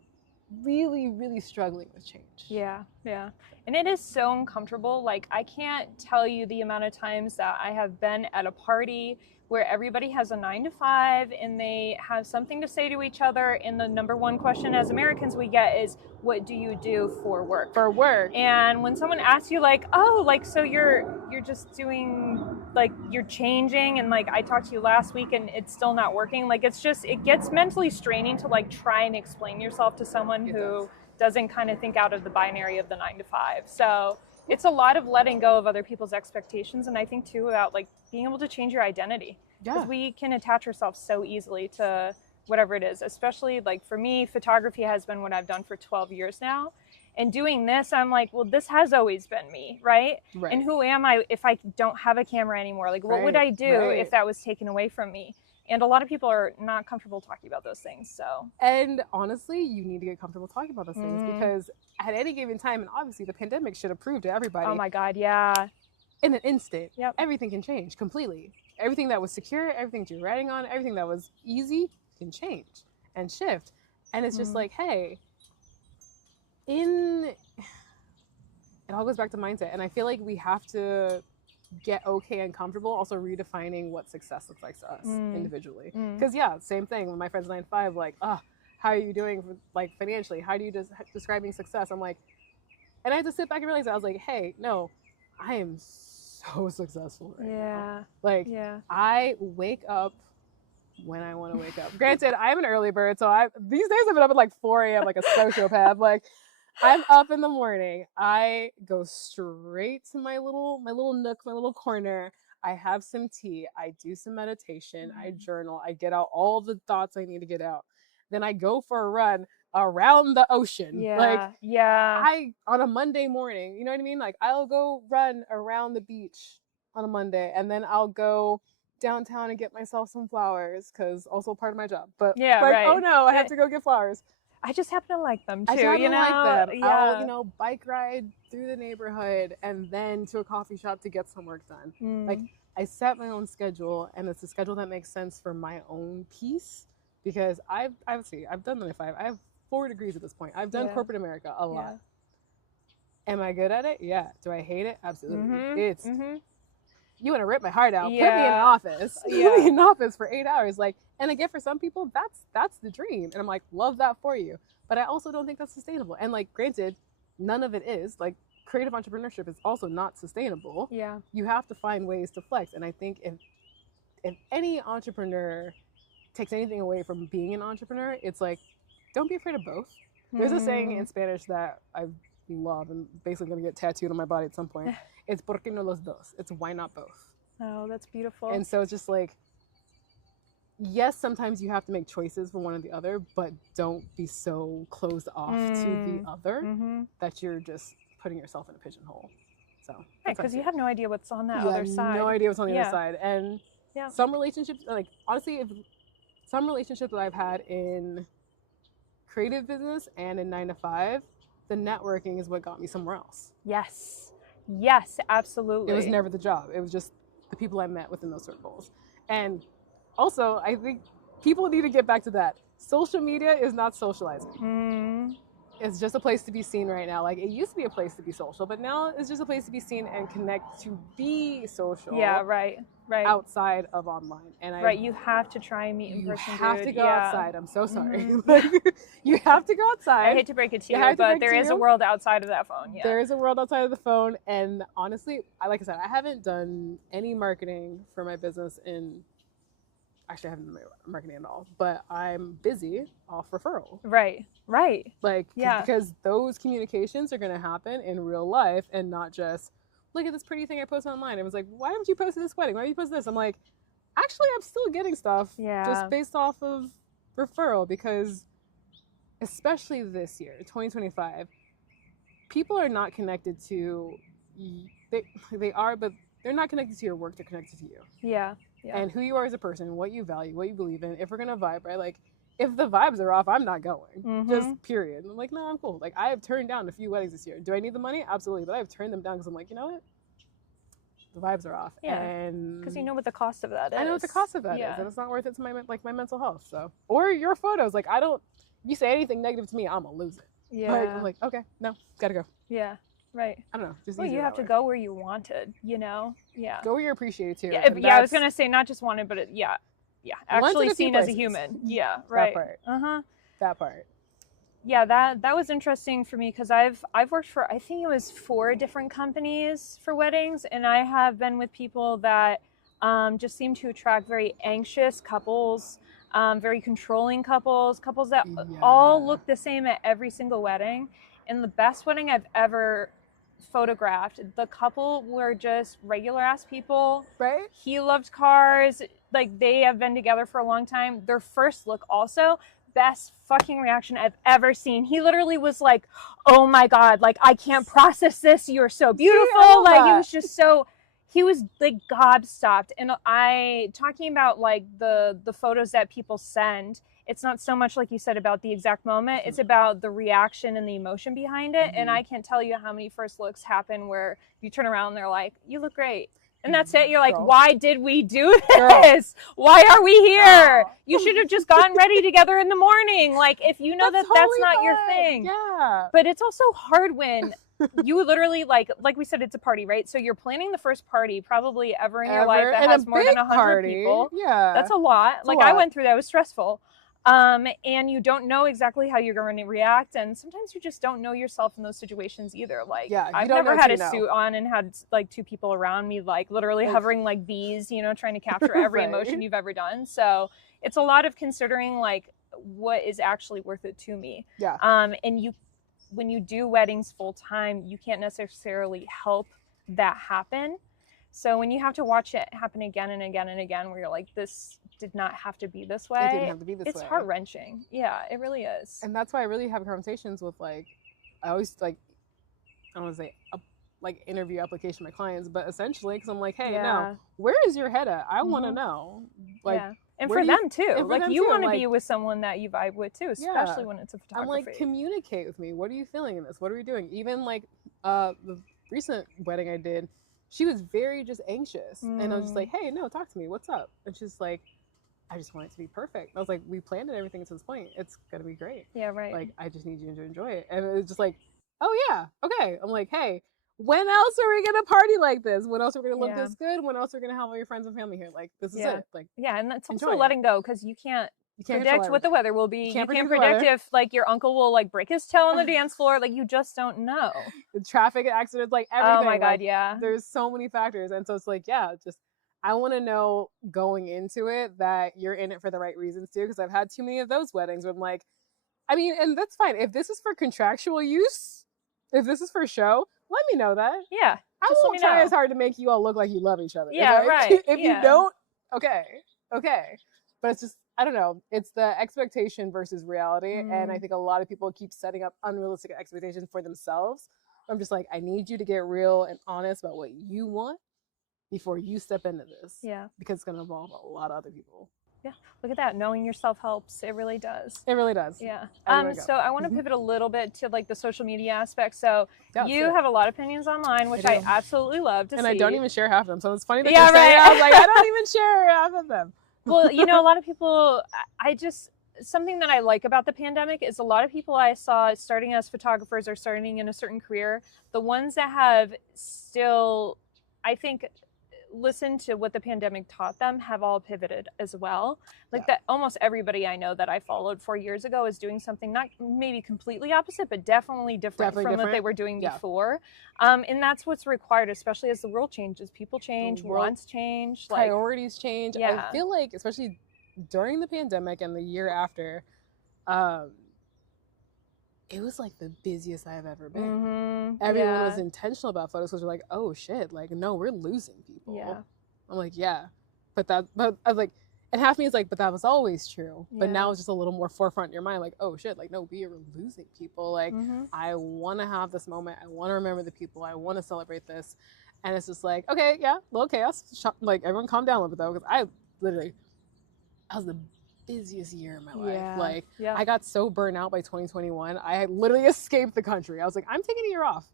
really, really struggling with change. Yeah, yeah. And it is so uncomfortable. Like, I can't tell you the amount of times that I have been at a party where everybody has a 9 to 5 and they have something to say to each other. And the number one question as Americans we get is, what do you do for work? For work. And when someone asks you like, oh, like, so you're just doing, like, you're changing, and like I talked to you last week and it's still not working. Like, it's just, it gets mentally straining to like try and explain yourself to someone who doesn't kind of think out of the binary of the 9 to 5. So it's a lot of letting go of other people's expectations. And I think too about like being able to change your identity, because we can attach ourselves so easily to whatever it is. Especially like for me, photography has been what I've done for 12 years now. And doing this, I'm like, well, this has always been me, right? And who am I if I don't have a camera anymore? Like, what would I do if that was taken away from me? And a lot of people are not comfortable talking about those things. So, and honestly, you need to get comfortable talking about those things, because at any given time, and obviously the pandemic should have proved to everybody. Oh my God, yeah. In an instant, everything can change completely. Everything that was secure, everything that you're writing on, everything that was easy can change and shift. And it's just like, hey, it all goes back to mindset. And I feel like we have to get okay and comfortable also redefining what success looks like to us individually. Because same thing with my friends 9 to 5, like, how are you doing like financially? How do you describing success? I'm like, and I had to sit back and realize that. I was like, hey, no, I am so successful right now. Like, I wake up when I want to wake up. Granted, I'm an early bird, so these days I've been up at like 4 a.m. like a sociopath. Like, I'm up in the morning. I go straight to my little nook, my little corner. I have some tea. I do some meditation. I journal. I get out all the thoughts I need to get out. Then I go for a run around the ocean. Like I on a Monday morning, you know what I mean? Like I'll go run around the beach on a Monday, and then I'll go downtown and get myself some flowers, because also part of my job. But oh no, I have to go get flowers. I just happen to like them too. I happen to like them. I'll bike ride through the neighborhood and then to a coffee shop to get some work done. Like I set my own schedule, and it's a schedule that makes sense for my own peace, because I've done 9 to 5. I have 4 degrees at this point. I've done corporate America a lot. Am I good at it? Yeah. Do I hate it? Absolutely. It's you want to rip my heart out. Put me in an office. Put me in an office for 8 hours. Like, and again, for some people, that's the dream. And I'm like, love that for you. But I also don't think that's sustainable. And like, granted, none of it is. Like, creative entrepreneurship is also not sustainable. Yeah. You have to find ways to flex. And I think if any entrepreneur takes anything away from being an entrepreneur, it's like, don't be afraid of both. There's a saying in Spanish that I love and basically going to get tattooed on my body at some point. It's porque no los dos. It's why not both. Oh, that's beautiful. And so it's just like, yes, sometimes you have to make choices for one or the other, but don't be so closed off to the other that you're just putting yourself in a pigeonhole. So because you have no idea what's on that other side. No idea what's on the other side. And some relationships, like honestly, some relationships that I've had in creative business and in 9 to 5, the networking is what got me somewhere else. Yes, absolutely. It was never the job. It was just the people I met within those circles. And also, I think people need to get back to that. Social media is not socializing. It's just a place to be seen right now. Like, it used to be a place to be social, but now it's just a place to be seen and connect to be social. Yeah, right. Outside of online. And you have to try and meet in person. You have to go outside. I'm so sorry. You have to go outside. I hate to break it to you, but there is a world outside of that phone. Yeah. There is a world outside of the phone. And honestly, like I said, I haven't done any marketing for my business actually, I haven't done marketing at all, but I'm busy off referral. Right. Like, because those communications are going to happen in real life and not just, look at this pretty thing I posted online. It was like, why haven't you posted this wedding? Why haven't you posted this? I'm like, actually, I'm still getting stuff just based off of referral, because especially this year, 2025, people are not connected to, they are, but they're not connected to your work, they're connected to you. Yeah. And who you are as a person, what you value, what you believe in. If we're going to vibe, right? Like, if the vibes are off, I'm not going. Just period. I'm like, no, I'm cool. Like, I have turned down a few weddings this year. Do I need the money? Absolutely. But I have turned them down because I'm like, you know what? The vibes are off. Yeah. And because you know what the cost of that is. I know what the cost of that is. And it's not worth it to my mental health. So, or your photos. Like, if you say anything negative to me, I'm going to lose it. Yeah. Like, I'm like, okay, no, got to go. Yeah. Right. I don't know. Just you have to go where you wanted, you know? Yeah. Go where you're appreciated too. Yeah, I was going to say not just wanted, but actually seen as a human. Yeah, right. That part. That part. Yeah, that was interesting for me, because I've worked for, I think it was 4 different companies for weddings, and I have been with people that just seem to attract very anxious couples, very controlling couples that all look the same at every single wedding. And the best wedding I've ever photographed, the couple were just regular ass people. Right. He loved cars. Like, they have been together for a long time. Their first look also, best fucking reaction I've ever seen. He literally was like, oh my God, like, I can't process this. You're so beautiful. Like, it was just so, he was like gobstopped. And talking about like the photos that people send, it's not so much like you said about the exact moment, it's about the reaction and the emotion behind it. And I can't tell you how many first looks happen where you turn around and they're like, you look great. And that's it. You're like, why did we do this? Why are we here? You should have just gotten ready together in the morning. Like, if you know that's not your thing. Yeah. But it's also hard when you literally, like we said, it's a party, right? So you're planning the first party probably ever in your life that has more than 100 people. Yeah. That's a lot. I went through that. It was stressful. And you don't know exactly how you're going to react, and sometimes you just don't know yourself in those situations either. Like, I've never had a suit on and had like 2 people around me, like literally hovering like bees, you know, trying to capture every emotion you've ever done. So it's a lot of considering like what is actually worth it to me. Yeah. And when you do weddings full time, you can't necessarily help that happen. So when you have to watch it happen again and again and again, where you're like, this did not have to be this way. It didn't have to be this way. It's heart-wrenching. Yeah, it really is. And that's why I really have conversations with, like, I always, like, I don't want to say like interview application with my clients, but essentially, because I'm like, hey, no, where is your head at? I want to know. Like, and for them too. Like, you want to like, be with someone that you vibe with too, especially when it's a photography. I'm like, communicate with me. What are you feeling in this? What are we doing? Even like the recent wedding I did, she was very just anxious. And I was just like, hey, no, talk to me. What's up? And she's like, I just want it to be perfect. I was like, we planned everything to this point. It's going to be great. Yeah, right. Like, I just need you to enjoy it. And it was just like, oh yeah, okay. I'm like, hey, when else are we going to party like this? When else are we going to look this good? When else are we going to have all your friends and family here? Like, this is it. Like, and that's also letting go, because you can't predict what the weather will be. You can't predict if, like, your uncle will, like, break his toe on the dance floor. Like, you just don't know. The traffic accidents, like, everything. Oh my God, like, yeah. There's so many factors. And so it's like, just, I want to know going into it that you're in it for the right reasons too, because I've had too many of those weddings where I'm like, I mean, and that's fine. If this is for contractual use, if this is for show, let me know that. Yeah. I won't try as hard to make you all look like you love each other. Yeah, okay? right. If you don't, okay. But it's just, I don't know. It's the expectation versus reality. And I think a lot of people keep setting up unrealistic expectations for themselves. I'm just like, I need you to get real and honest about what you want before you step into this. Yeah. Because it's going to involve a lot of other people. Yeah. Look at that. Knowing yourself helps. It really does. It really does. Yeah. So I want to pivot a little bit to, like, the social media aspect. So you have a lot of opinions online, which I absolutely love to see. And I don't even share half of them. So it's funny that you're saying it. I was like, I don't even share half of them. Well, you know, a lot of people, something that I like about the pandemic is a lot of people I saw starting as photographers or starting in a certain career, the ones that have still, I think, listened to what the pandemic taught them have all pivoted as well. Like that, almost everybody I know that I followed 4 years ago is doing something not maybe completely opposite, but definitely different from what they were doing before. And that's what's required, especially as the world changes. People change, wants change, priorities change. I feel like, especially during the pandemic and the year after, it was like the busiest I've ever been. Everyone was intentional about photos because we're like, oh shit, like, no, we're losing people. I'm like, but I was like, and half me is like, but that was always true. But now it's just a little more forefront in your mind, like, oh shit, like, no, we are losing people. Like, I want to have this moment. I want to remember the people. I want to celebrate this. And it's just like, okay, little chaos. Like, everyone calm down a little bit though, because that was the busiest year of my life. I got so burnt out by 2021. I had literally escaped the country. I was like, I'm taking a year off.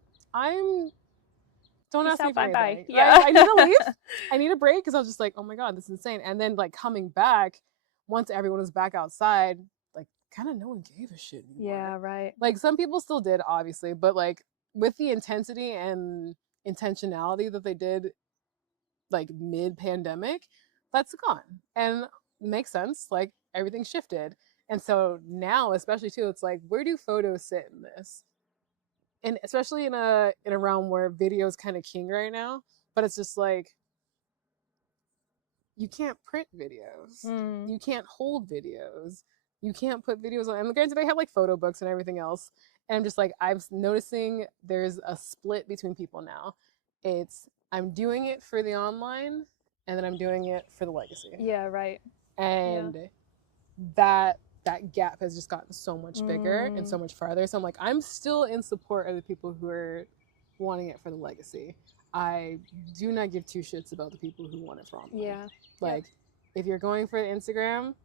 Don't ask me for anything. I need to leave. I need a break, because I was just like, oh my God, this is insane. And then, like, coming back, once everyone was back outside, like, kind of no one gave a shit anymore. Yeah, right. Like, some people still did, obviously, but, like, with the intensity and intentionality that they did, like, mid-pandemic, that's gone. And makes sense. Like, everything shifted. And so now, especially too, it's like, where do photos sit in this? And especially in a realm where video is kind of king right now, but it's just like, you can't print videos. You can't hold videos. You can't put videos on. And granted, they have like photo books and everything else. And I'm just like, I'm noticing there's a split between people now. It's, I'm doing it for the online, and then I'm doing it for the legacy. Yeah, right. And that gap has just gotten so much bigger and so much farther. So I'm like, I'm still in support of the people who are wanting it for the legacy. I do not give two shits about the people who want it for online. Yeah. Like, if you're going for Instagram.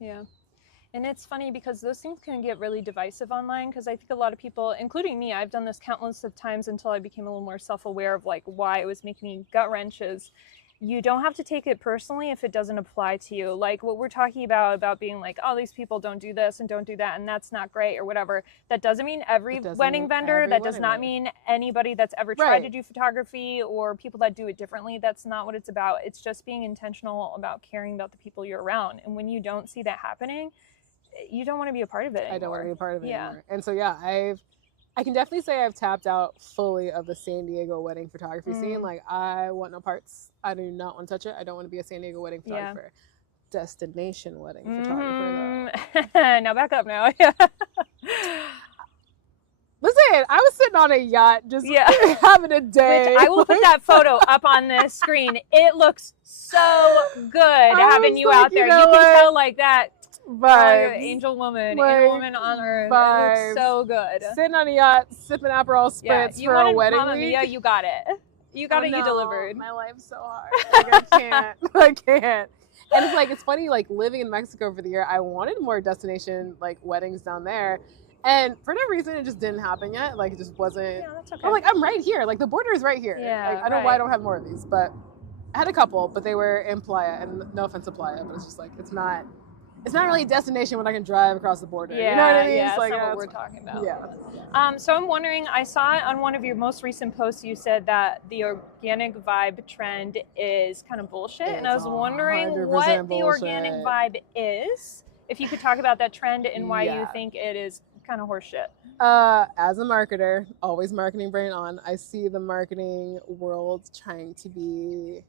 Yeah. And it's funny because those things can get really divisive online, because I think a lot of people, including me, I've done this countless of times until I became a little more self-aware of, like, why it was making me gut wrenches. You don't have to take it personally if it doesn't apply to you. Like what we're talking about being like, oh, these people don't do this and don't do that, and that's not great or whatever. That doesn't mean every wedding vendor. That does not mean anybody that's ever tried to do photography or people that do it differently. That's not what it's about. It's just being intentional about caring about the people you're around. And when you don't see that happening, you don't want to be a part of it anymore. I don't want to be a part of it anymore. And so, I can definitely say I've tapped out fully of the San Diego wedding photography scene. Like, I want no parts. I do not want to touch it. I don't want to be a San Diego wedding photographer. destination wedding photographer though. Now back up now. Yeah. Listen, I was sitting on a yacht just having a day. Which I will put that photo up on the screen. It looks so good having you out there. You can tell like that. Vibes. Angel woman, like, angel woman on earth. Vibes. It looks so good. Sitting on a yacht, sipping Aperol Spritz for a wedding Mama week. Mia, you got it. You got it. You delivered. My life's so hard. Like, I can't. I can't. And it's like, it's funny, like living in Mexico for the year, I wanted more destination like weddings down there. And for no reason, it just didn't happen yet. Like, it just wasn't. Yeah, that's okay. I'm like, I'm right here. Like, the border is right here. Yeah, like, I don't know why I don't have more of these. But I had a couple, but they were in Playa. And no offense to Playa, but it's just like, it's not really a destination when I can drive across the border. Yeah, you know what I mean? Yeah, it's like, that's not what we're talking about. Yeah. So I'm wondering, I saw on one of your most recent posts, you said that the organic vibe trend is kind of bullshit. And I was wondering what the organic vibe is. If you could talk about that trend and why you think it is kind of horseshit. As a marketer, always marketing brain on, I see the marketing world trying to be,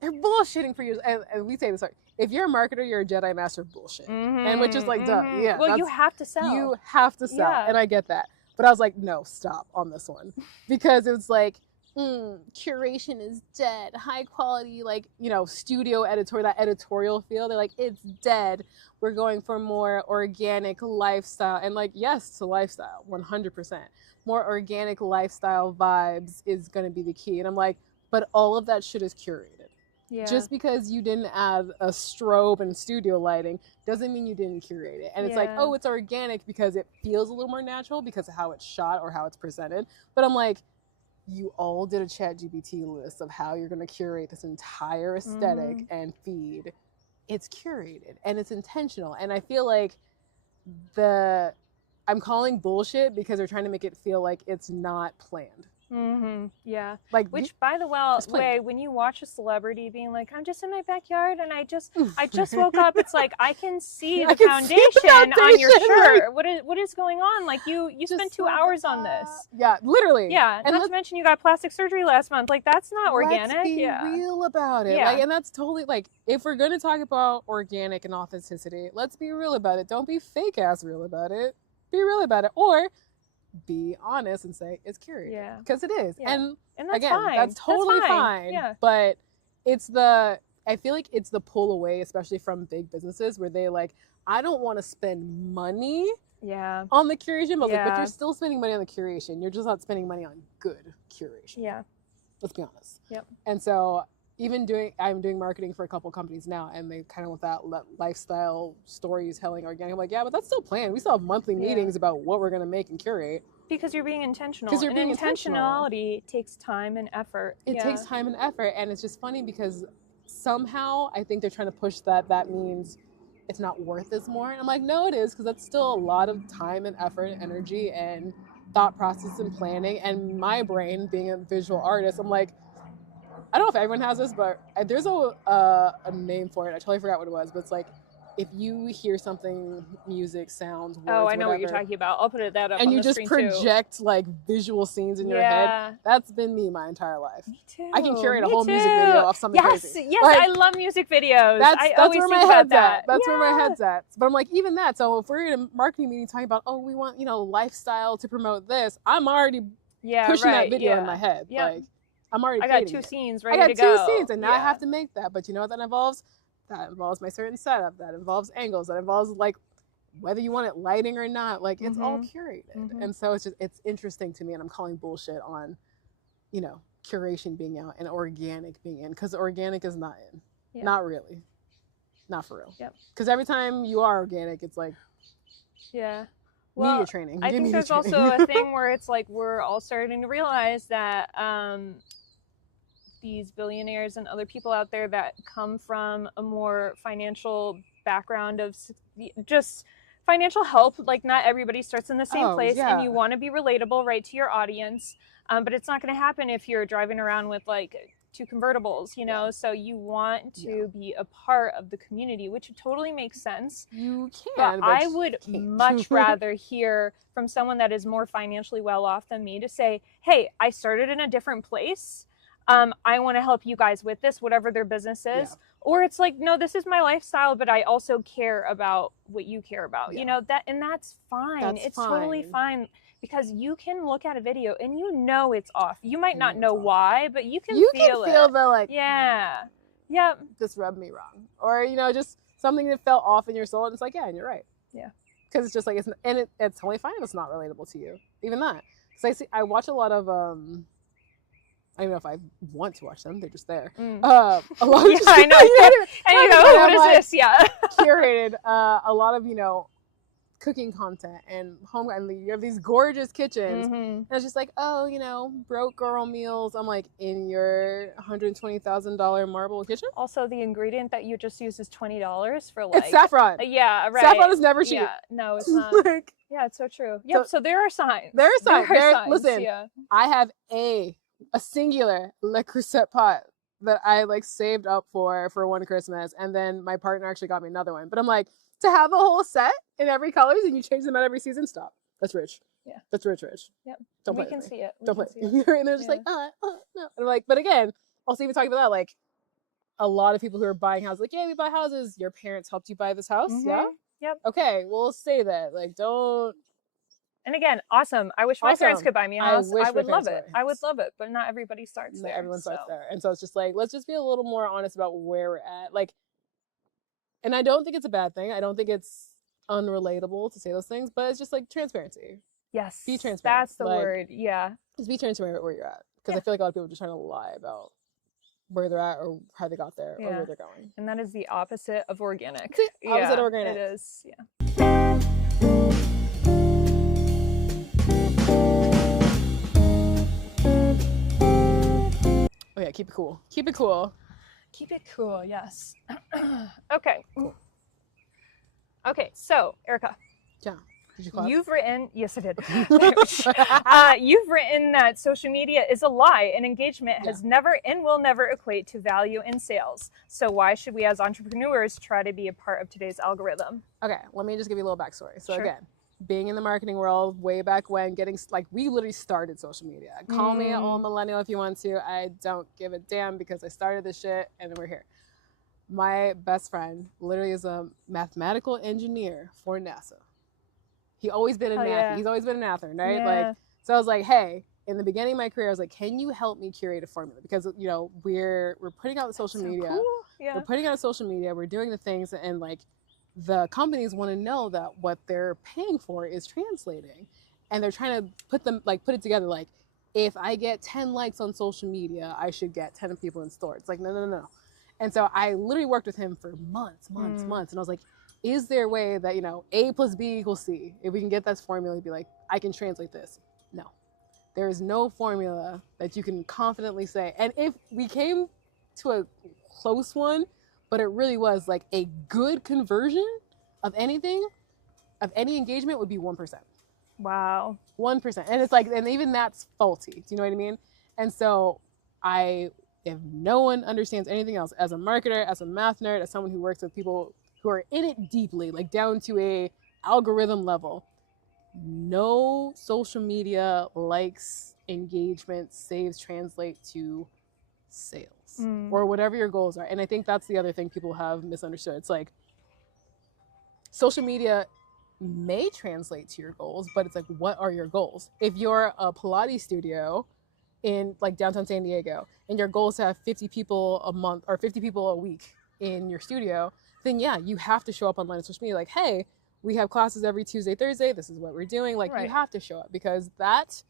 they're bullshitting for you. And we say this, like, if you're a marketer, you're a Jedi master of bullshit. And which is like, duh, yeah. Well, you have to sell. You have to sell. And I get that. But I was like, no, stop on this one. Because it's like, curation is dead. High quality, like, you know, studio editorial, that editorial feel. They're like, it's dead. We're going for more organic lifestyle. And like, yes, to lifestyle, 100%. More organic lifestyle vibes is going to be the key. And I'm like, but all of that shit is curated. Yeah. Just because you didn't add a strobe and studio lighting doesn't mean you didn't curate it. And it's like, oh, it's organic because it feels a little more natural because of how it's shot or how it's presented. But I'm like, you all did a ChatGPT list of how you're going to curate this entire aesthetic and feed. It's curated and it's intentional. And I feel like I'm calling bullshit because they're trying to make it feel like it's not planned. Yeah. Like, which, by the way, when you watch a celebrity being like, I'm just in my backyard and I just woke up, it's like, I can see the foundation on your shirt. Like, what is going on? Like, you spent 2 hours on this. Yeah, literally. Yeah. And not to mention you got plastic surgery last month. Like, that's not organic. Let's be real about it. Like, and that's totally, like, if we're going to talk about organic and authenticity, let's be real about it. Don't be fake ass real about it. Be real about it. Or be honest and say it's curated. Yeah. Because it is. Yeah. And that's again, fine. That's totally fine. Yeah. But I feel like it's the pull away, especially from big businesses where they like, I don't want to spend money on the curation, but like, but you're still spending money on the curation. You're just not spending money on good curation. Yeah. Let's be honest. Yep. And so I'm doing marketing for a couple companies now, and they kind of with that lifestyle storytelling organic. I'm like, yeah, but that's still planned. We still have monthly meetings about what we're going to make and curate. Because you're being intentional. Because intentionality takes time and effort. It takes time and effort, and it's just funny because somehow I think they're trying to push that means it's not worth this more. And I'm like, no, it is, because that's still a lot of time and effort and energy and thought process and planning. And my brain, being a visual artist, I'm like, I don't know if everyone has this, but there's a name for it. I totally forgot what it was, but it's like, if you hear something, music, sounds, words, I know what you're talking about. I'll put that up on the screen too. And you just project like visual scenes in your head. That's been me my entire life. Me too. I can curate a whole music video off something crazy. Yes, like, I love music videos. That's where my head's at. That's where my head's at. But I'm like, even that. So if we're in a marketing meeting talking about, oh, we want, lifestyle to promote this, I'm already pushing that video in my head. Yeah. Like, I'm already. I got two scenes ready to go. I got 2 scenes, and now I have to make that. But you know what that involves? That involves my certain setup. That involves angles. That involves like whether you want it lighting or not. Like it's all curated, and so it's interesting to me. And I'm calling bullshit on, curation being out and organic being in, because organic is not in. Not really, not for real. Yep. Because every time you are organic, it's like media training. I think there's also a thing where it's like we're all starting to realize that these billionaires and other people out there that come from a more financial background of just financial help, like not everybody starts in the same place, and you want to be relatable right to your audience, but it's not going to happen if you're driving around with like 2 convertibles, so you want to be a part of the community, which totally makes sense. You can, but I would much rather hear from someone that is more financially well off than me to say, hey, I started in a different place. I want to help you guys with this, whatever their business is. Yeah. Or it's like, no, this is my lifestyle, but I also care about what you care about. Yeah. You know, and that's fine. It's totally fine, because you can look at a video and you know it's off. You might not know why, but you can feel the like, yeah. Yep. This rubbed me wrong. Or, you know, just something that felt off in your soul, and it's like, yeah, and you're right. Yeah. Because it's just like, it's totally fine if it's not relatable to you. Even that. Because I watch a lot of, I don't know if I want to watch them. They're just there. A lot of yeah, I know. And you know, what is this? Yeah. Curated a lot of, you know, cooking content and home, and you have these gorgeous kitchens, and it's just like, oh, you know, broke girl meals. I'm like, in your $120,000 marble kitchen. Also, the ingredient that you just used is $20 for like. It's saffron. Yeah, right. Saffron is never cheap. Yeah, no, it's not. Like, yeah, it's so true. Yep. So there are signs. There are signs. Listen, yeah. I have a singular Le Creuset pot that I like saved up for one Christmas, and then my partner actually got me another one. But I'm like, to have a whole set in every colors and you change them out every season, stop. That's rich. Yeah. That's rich. Yep. Don't play we can with me. see it. Don't play. And they're just like, no. And I'm like, but again, also even talking about that, like a lot of people who are buying houses, like, yeah, we buy houses. Your parents helped you buy this house. Yeah. Yep. Okay. Well, say that. Like, don't. And again, awesome. I wish my parents could buy me a house. I would love it. I would love it. But not everybody starts there. Everyone starts there. And so it's just like, let's just be a little more honest about where we're at. Like, and I don't think it's a bad thing. I don't think it's unrelatable to say those things, but it's just like transparency. Yes. Be transparent. That's the word. Yeah. Just be transparent where you're at. Because I feel like a lot of people are just trying to lie about where they're at or how they got there or where they're going. And that is the opposite of organic. It's the opposite of organic. It is. Yeah. Oh yeah, keep it cool. Keep it cool. Keep it cool, yes. Okay. Okay, so Erykah. Yeah. Did you clap? You've written, yes I did. You've written that social media is a lie and engagement has never and will never equate to value in sales. So why should we as entrepreneurs try to be a part of today's algorithm? Okay, let me just give you a little backstory. So Sure. again, being in the marketing world way back when, we literally started social media. Call me an old millennial if you want to. I don't give a damn because I started this shit and we're here. My best friend literally is a mathematical engineer for NASA. He's always been in math. Yeah. He's always been an athlete, right? Yeah. Like, so I was like, hey, in the beginning of my career, I was like, can you help me curate a formula? Because, you know, we're putting out social media. Cool. Yeah. We're putting out social media. We're doing the things, and like the companies want to know that what they're paying for is translating, and they're trying to put it together. Like, if I get 10 likes on social media, I should get 10 people in store. It's like, no. And so I literally worked with him for months. And I was like, is there a way that, you know, A plus B equals C? If we can get that formula, be like, I can translate this. No. There is no formula that you can confidently say. And if we came to a close one, but it really was like a good conversion of anything, of any engagement would be 1%. Wow. 1%. And it's like, and even that's faulty. Do you know what I mean? And so if no one understands anything else, as a marketer, as a math nerd, as someone who works with people who are in it deeply, like down to a algorithm level, no social media likes, engagement, saves translate to sales or whatever your goals are. And I think that's the other thing people have misunderstood. It's like social media may translate to your goals, but it's like, what are your goals? If you're a Pilates studio in like downtown San Diego and your goal is to have 50 people a month or 50 people a week in your studio, then yeah, you have to show up online on social media like, hey, we have classes every Tuesday, Thursday. This is what we're doing. Like, you have to show up, because that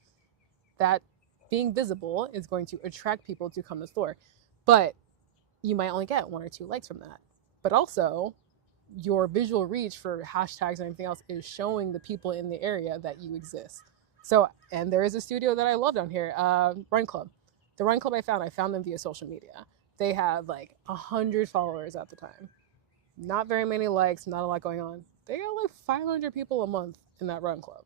being visible is going to attract people to come to the store. But you might only get 1 or 2 likes from that. But also, your visual reach for hashtags and everything else is showing the people in the area that you exist. So, and there is a studio that I love down here, Run Club. The Run Club I found them via social media. They had like 100 followers at the time. Not very many likes, not a lot going on. They got like 500 people a month in that Run Club,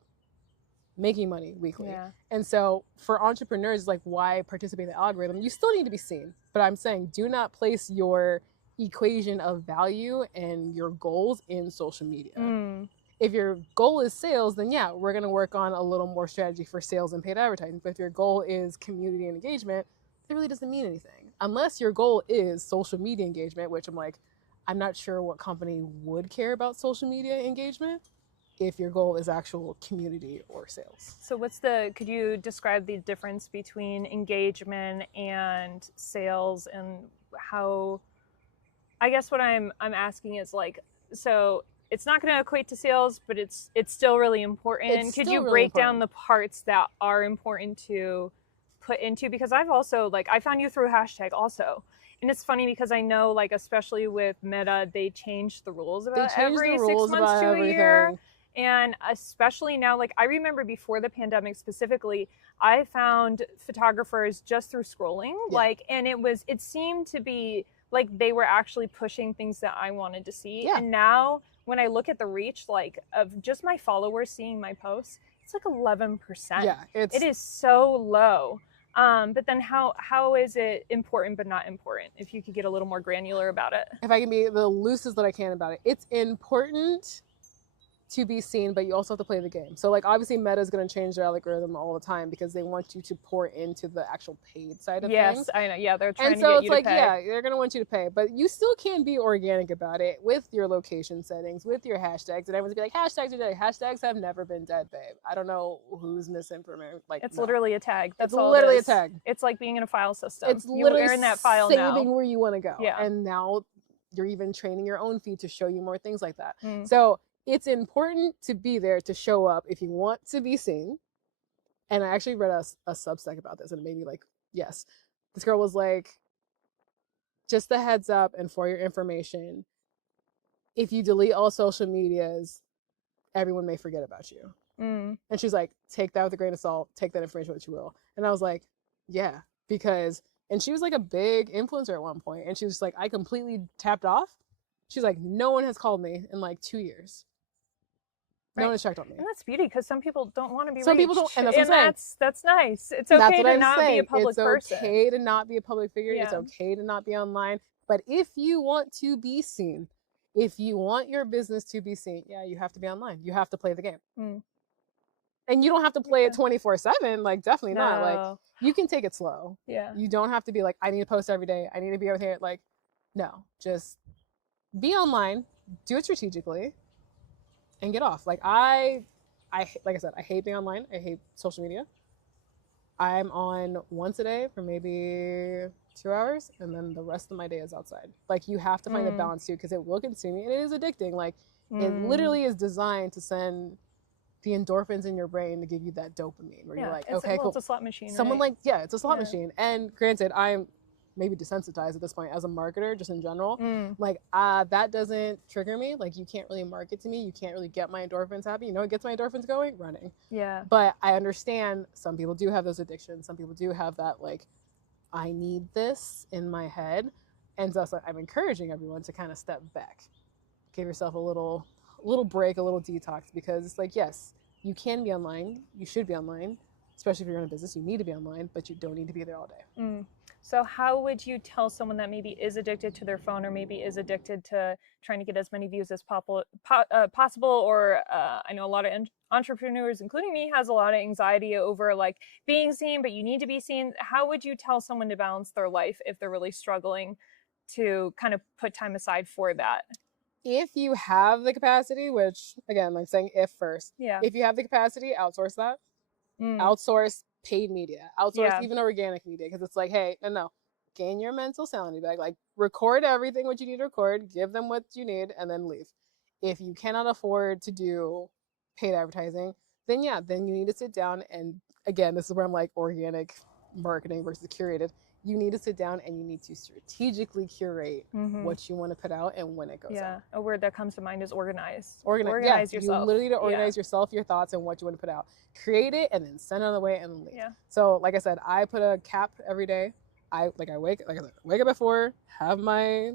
making money weekly. Yeah. And so for entrepreneurs, like, why participate in the algorithm? You still need to be seen. But I'm saying, do not place your equation of value and your goals in social media. If your goal is sales, then yeah, we're going to work on a little more strategy for sales and paid advertising. But if your goal is community and engagement, it really doesn't mean anything. Unless your goal is social media engagement, which I'm not sure what company would care about social media engagement if your goal is actual community or sales. So could you describe the difference between engagement and sales, and how, I guess what I'm asking is like, so it's not going to equate to sales, but it's still really important. Could you break down the parts that are important to put into? Because I've also, like, I found you through hashtag also. And it's funny because I know, like, especially with Meta, they change the rules about every 6 months to a year. And especially now, like, I remember before the pandemic specifically, I found photographers just through scrolling, like, and it seemed to be like they were actually pushing things that I wanted to see. Yeah. And now when I look at the reach, like, of just my followers seeing my posts, it's like 11%. Yeah, it is so low. But then how is it important but not important? If you could get a little more granular about it. If I can be the loosest that I can about it, it's important to be seen, but you also have to play the game. So, like, obviously Meta is going to change their algorithm all the time because they want you to pour into the actual paid side of things. Yes, I know. Yeah, they're trying to get you to pay. And so it's like, yeah, they're going to want you to pay, but you still can be organic about it with your location settings, with your hashtags, and everyone's be like, hashtags are dead. Hashtags have never been dead, babe. I don't know who's misinforming. Like, it's literally a tag. That's all literally a tag. It's like being in a file system. It's literally in that file saving where you want to go. Yeah. And now you're even training your own feed to show you more things like that. So it's important to be there, to show up if you want to be seen. And I actually read a Substack about this, and it made me like, yes. This girl was like, just a heads up and for your information, if you delete all social medias, everyone may forget about you. And she's like, take that with a grain of salt, take that information what you will. And I was like, yeah, because, and she was like a big influencer at one point, and she was like, I completely tapped off. She's like, no one has called me in like 2 years. No one has checked on me. And that's beauty, because some people don't want to be Some reached. people don't, and that's what I'm saying. That's nice. It's okay to not be a public person. It's okay to not be a public figure. Yeah. It's okay to not be online. But if you want to be seen, if you want your business to be seen, yeah, you have to be online. You have to play the game. And you don't have to play it 24/7. Like, definitely not. Like, you can take it slow. Yeah. You don't have to be like, I need to post every day. I need to be over here. Like, no, just be online, do it strategically, and get off. Like, like I said, I hate being online. I hate social media. I'm on once a day for maybe 2 hours, and then the rest of my day is outside. Like, you have to find a balance too, because it will consume you, and it is addicting. Like, it literally is designed to send the endorphins in your brain to give you that dopamine, where you're like, okay, cool. It's a slot machine. Someone like, yeah, it's a slot machine. And granted, I'm maybe desensitized at this point as a marketer, just in general. Like, that doesn't trigger me. Like, you can't really market to me. You can't really get my endorphins happy. You know what gets my endorphins going? Running. Yeah. But I understand some people do have those addictions. Some people do have that, like, I need this in my head. And so I'm encouraging everyone to kind of step back. Give yourself a little break, a little detox, because it's like, yes, you can be online. You should be online. Especially if you're in a business, you need to be online, but you don't need to be there all day. So how would you tell someone that maybe is addicted to their phone, or maybe is addicted to trying to get as many views as possible, or I know a lot of entrepreneurs, including me, has a lot of anxiety over like being seen, but you need to be seen. How would you tell someone to balance their life if they're really struggling to kind of put time aside for that? If you have the capacity, which again, I'm saying if first, if you have the capacity, outsource that. Outsource paid media, outsource even organic media, because it's like, hey, no, gain your mental sanity back. Like, record everything what you need to record, give them what you need, and then leave. If you cannot afford to do paid advertising, then then you need to sit down and, again, this is where I'm like, organic marketing versus curated. You need to sit down and you need to strategically curate what you want to put out and when it goes out. A word that comes to mind is organize. Organize yourself. You literally need to organize yourself, your thoughts, and what you want to put out. Create it and then send it on the way and then leave. So, like I said, I put a cap every day. I wake up at 4, have my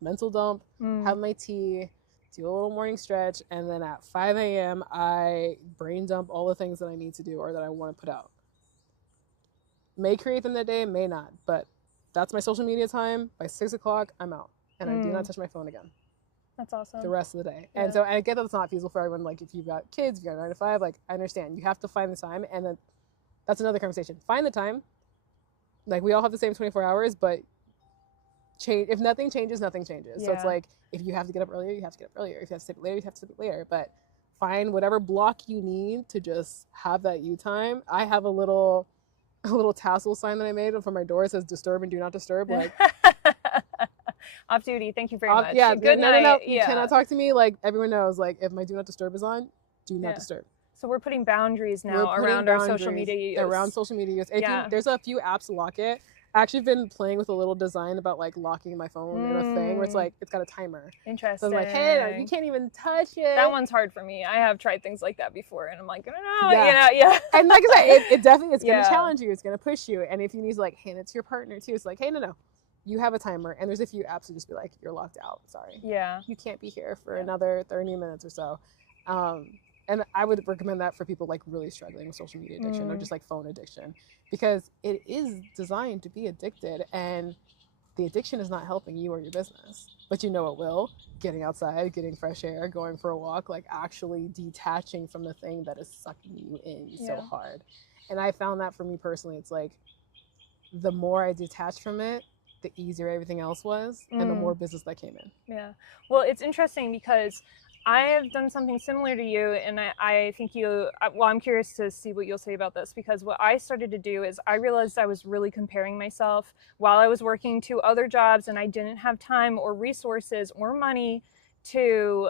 mental dump, have my tea, do a little morning stretch, and then at 5 a.m. I brain dump all the things that I need to do or that I want to put out. May create them that day, may not, but that's my social media time. By 6 o'clock, I'm out, and I do not touch my phone again. That's awesome. The rest of the day. And so, and I get that it's not feasible for everyone. Like, if you've got kids, if you got 9 to 5, like, I understand. You have to find the time, and then that's another conversation. Find the time. Like, we all have the same 24 hours, but if nothing changes, nothing changes. So it's like, if you have to get up earlier, you have to get up earlier. If you have to sleep later, you have to sleep later. But find whatever block you need to just have that you time. I have a little tassel sign that I made for my door. It says disturb and do not disturb. Like, off duty. Thank you very much. Yeah, good night. No. You cannot talk to me. Like, everyone knows, like, if my do not disturb is on, do not disturb. So we're putting boundaries now around our social media use. Around social media use. There's a few apps to lock it. I actually been playing with a little design about, like, locking my phone in a thing where it's like, it's got a timer. Interesting. So I'm like, hey, you can't even touch it. That one's hard for me. I have tried things like that before, and I'm like, no, And like I said, it definitely, it's going to challenge you. It's going to push you. And if you need to, like, hand it to your partner too, it's like, hey, no. You have a timer, and there's a few apps that just be like, you're locked out. Sorry. Yeah. You can't be here for another 30 minutes or so. And I would recommend that for people, like, really struggling with social media addiction or just, like, phone addiction, because it is designed to be addicted, and the addiction is not helping you or your business, but you know it will. Getting outside, getting fresh air, going for a walk, like, actually detaching from the thing that is sucking you in so hard. And I found that for me personally, it's like, the more I detached from it, the easier everything else was, and the more business that came in. Yeah. Well, it's interesting because I have done something similar to you, and I think I'm curious to see what you'll say about this, because what I started to do is I realized I was really comparing myself while I was working 2 other jobs, and I didn't have time or resources or money to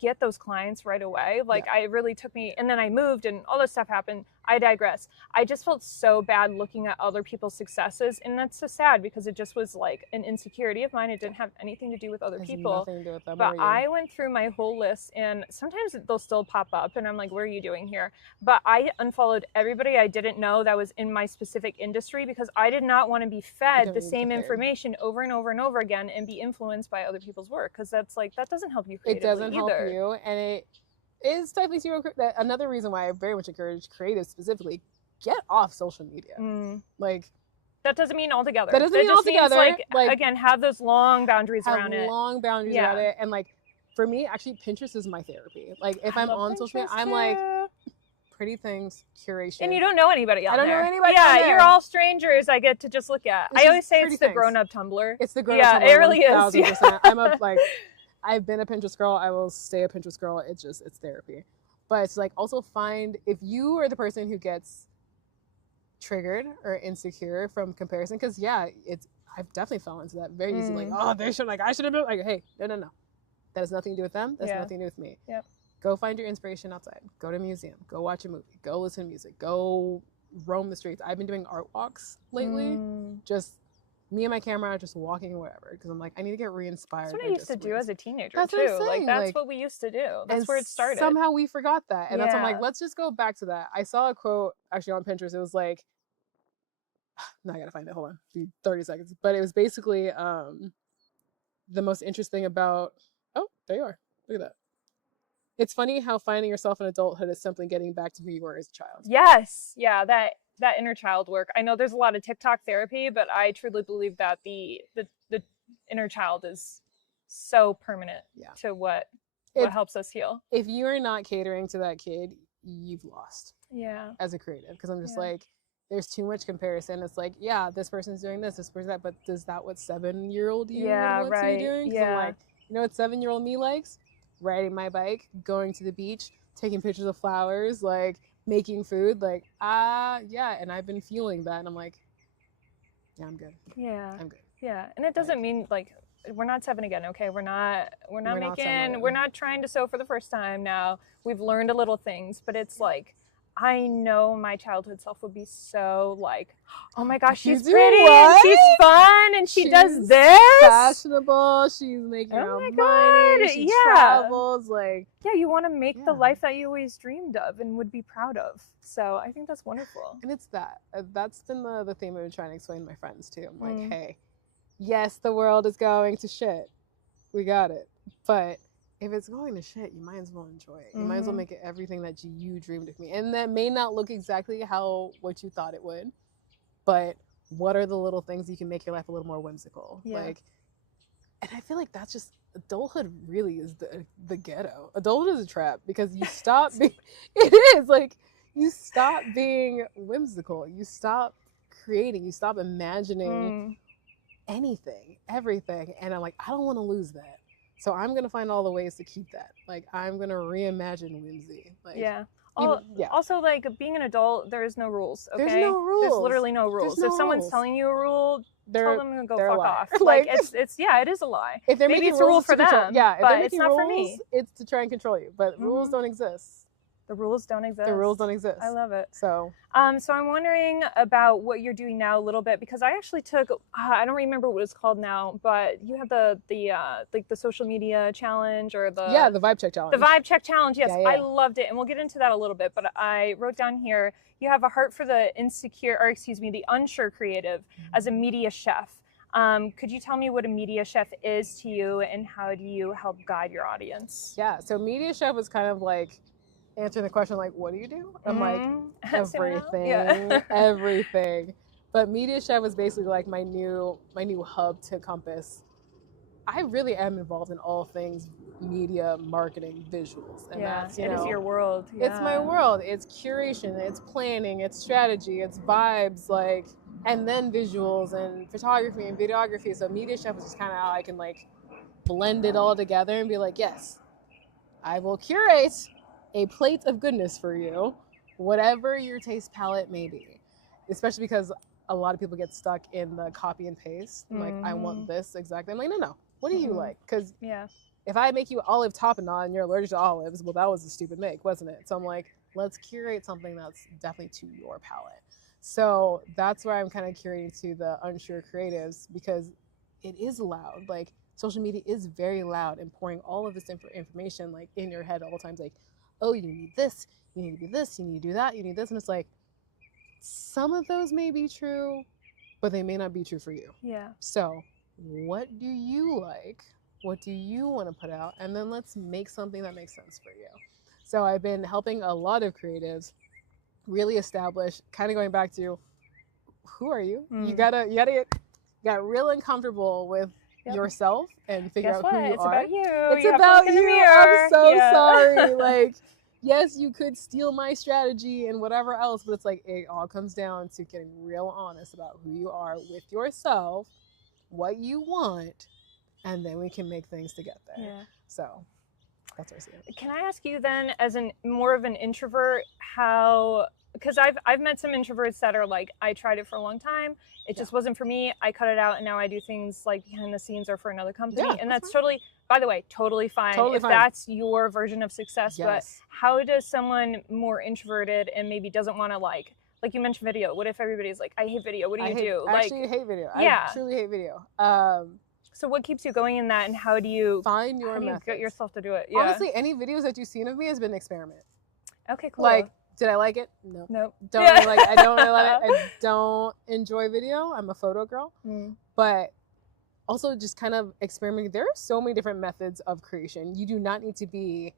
get those clients right away. Like, it really took me, and then I moved and all this stuff happened. I digress. I just felt so bad looking at other people's successes, and that's so sad because it just was like an insecurity of mine. It didn't have anything to do with other people. Nothing to do with them, but I went through my whole list, and sometimes they'll still pop up, and I'm like, what are you doing here? But I unfollowed everybody I didn't know that was in my specific industry, because I did not want to be fed the same information over and over and over again and be influenced by other people's work, because that's like, that doesn't help you creatively. It doesn't help you, and it is definitely another reason why I very much encourage creatives specifically, get off social media. Like, that doesn't mean altogether. That doesn't mean altogether. Means, like, again, have those long boundaries around it. Long boundaries around it. And, like, for me, actually, Pinterest is my therapy. Like, if I'm on social media, I'm like, pretty things, curation. And you don't know anybody on there. I don't know anybody on there. You're all strangers I get to just look at. I always say it's the grown-up Tumblr. It's the grown-up Tumblr. Yeah, it really is. 1000%. I'm a, like, I've been a Pinterest girl. I will stay a Pinterest girl. It's therapy. But it's like, also find, if you are the person who gets triggered or insecure from comparison, because I've definitely fallen into that very easily. Oh, they should, like, I should have been, like, hey, no. That has nothing to do with them. That's nothing to do with me. Yep. Go find your inspiration outside. Go to a museum. Go watch a movie. Go listen to music. Go roam the streets. I've been doing art walks lately. Just me and my camera just walking wherever, because I'm like, I need to get re-inspired. That's what I used to do as a teenager, that's too. What I'm saying. Like, that's what we used to do. That's where it started. Somehow we forgot that. And that's why I'm like, let's just go back to that. I saw a quote actually on Pinterest. It was like, now I gotta find it. Hold on. Be 30 seconds. But it was basically the most interesting about, oh, there you are. Look at that. It's funny how finding yourself in adulthood is simply getting back to who you were as a child. Yes. Yeah, that inner child work. I know there's a lot of TikTok therapy, but I truly believe that the inner child is so permanent to what helps us heal. If you are not catering to that kid, you've lost. Yeah. As a creative, because I'm just like, there's too much comparison. It's like, this person's doing this person that, but does that what 7-year-old you wants to be doing? Yeah. I'm like, you know what 7-year-old me likes? Riding my bike, going to the beach, taking pictures of flowers, like making food, like, and I've been feeling that, and I'm like, I'm good. Yeah. I'm good. Yeah. And it doesn't mean, like, we're not 7 again, okay? We're not trying to sew for the first time now. We've learned a little things, but it's like, I know my childhood self would be so like, oh my gosh, she's pretty and she's fun and she's does this. Fashionable. She's making her own money. She travels. Like, you want to make the life that you always dreamed of and would be proud of. So I think that's wonderful. And it's that. That's been the theme I've been trying to explain to my friends too. I'm like, hey, yes, the world is going to shit. We got it. But if it's going to shit, you might as well enjoy it. You might as well make it everything that you dreamed of me. And that may not look exactly what you thought it would, but what are the little things you can make your life a little more whimsical? Yeah. Like, and I feel like that's just, adulthood really is the ghetto. Adulthood is a trap, because you stop being, it is, like, you stop being whimsical. You stop creating, you stop imagining anything, everything. And I'm like, I don't want to lose that. So I'm going to find all the ways to keep that. Like, I'm going to reimagine whimsy. Like, Also, like, being an adult, there is no rules. Okay? There's no rules. There's literally no rules. No if someone's rules. telling you a rule, tell them to go fuck off. Like, it is a lie. If they're Maybe making it's a rule rules for them, but it's not rules, for me. It's to try and control you. But rules don't exist. The rules don't exist. The rules don't exist. I love it. So I'm wondering about what you're doing now a little bit, because I actually took, I don't remember what it's called now, but you had the like the social media challenge or the vibe check challenge. The vibe check challenge. Yes, yeah. I loved it, and we'll get into that a little bit. But I wrote down here, you have a heart for the the unsure creative as a media chef. Could you tell me what a media chef is to you, and how do you help guide your audience? Yeah, so media chef was kind of like answering the question, like, what do you do? I'm like, everything, everything. But media chef was basically like my new hub to compass. I really am involved in all things media, marketing, visuals, and that's it is your world. Yeah. It's my world. It's curation, it's planning, it's strategy, it's vibes, like, and then visuals and photography and videography. So media chef is just kind of how I can like blend it all together and be like, yes, I will curate a plate of goodness for you, whatever your taste palette may be. Especially because a lot of people get stuck in the copy and paste. Like, I want this exactly. I'm like, no. What do you like? Because if I make you olive tapenade and you're allergic to olives, well, that was a stupid make, wasn't it? So I'm like, let's curate something that's definitely to your palate. So that's where I'm kind of curating to the unsure creatives, because it is loud. Like, social media is very loud and pouring all of this information like in your head all the time. Like, oh, you need this, you need to do this, you need to do that, you need this. And it's like, some of those may be true, but they may not be true for you. Yeah. So what do you like? What do you want to put out? And then let's make something that makes sense for you. So I've been helping a lot of creatives really establish, kind of going back to, who are you? You gotta get real uncomfortable with yourself and figure out who you it's are. About you. It's you about you. I'm so sorry. Like, yes, you could steal my strategy and whatever else, but it's like, it all comes down to getting real honest about who you are with yourself, what you want, and then we can make things to get there. Yeah. So that's what I see. Can I ask you then, as more of an introvert, how, because I've met some introverts that are like, I tried it for a long time, it just wasn't for me, I cut it out, and now I do things like behind the scenes or for another company, and that's totally, by the way, totally fine if that's your version of success. But how does someone more introverted and maybe doesn't want to like you mentioned video, what if everybody's like, I hate video, what do you do? I actually hate video. Yeah. I truly hate video. So what keeps you going in that, and how do you find your method? Get yourself to do it? Honestly, any videos that you've seen of me has been an experiment. Okay, cool. Like, did I like it? No. Nope. I don't really like it. I don't enjoy video. I'm a photo girl. But also just kind of experimenting. There are so many different methods of creation. You do not need to be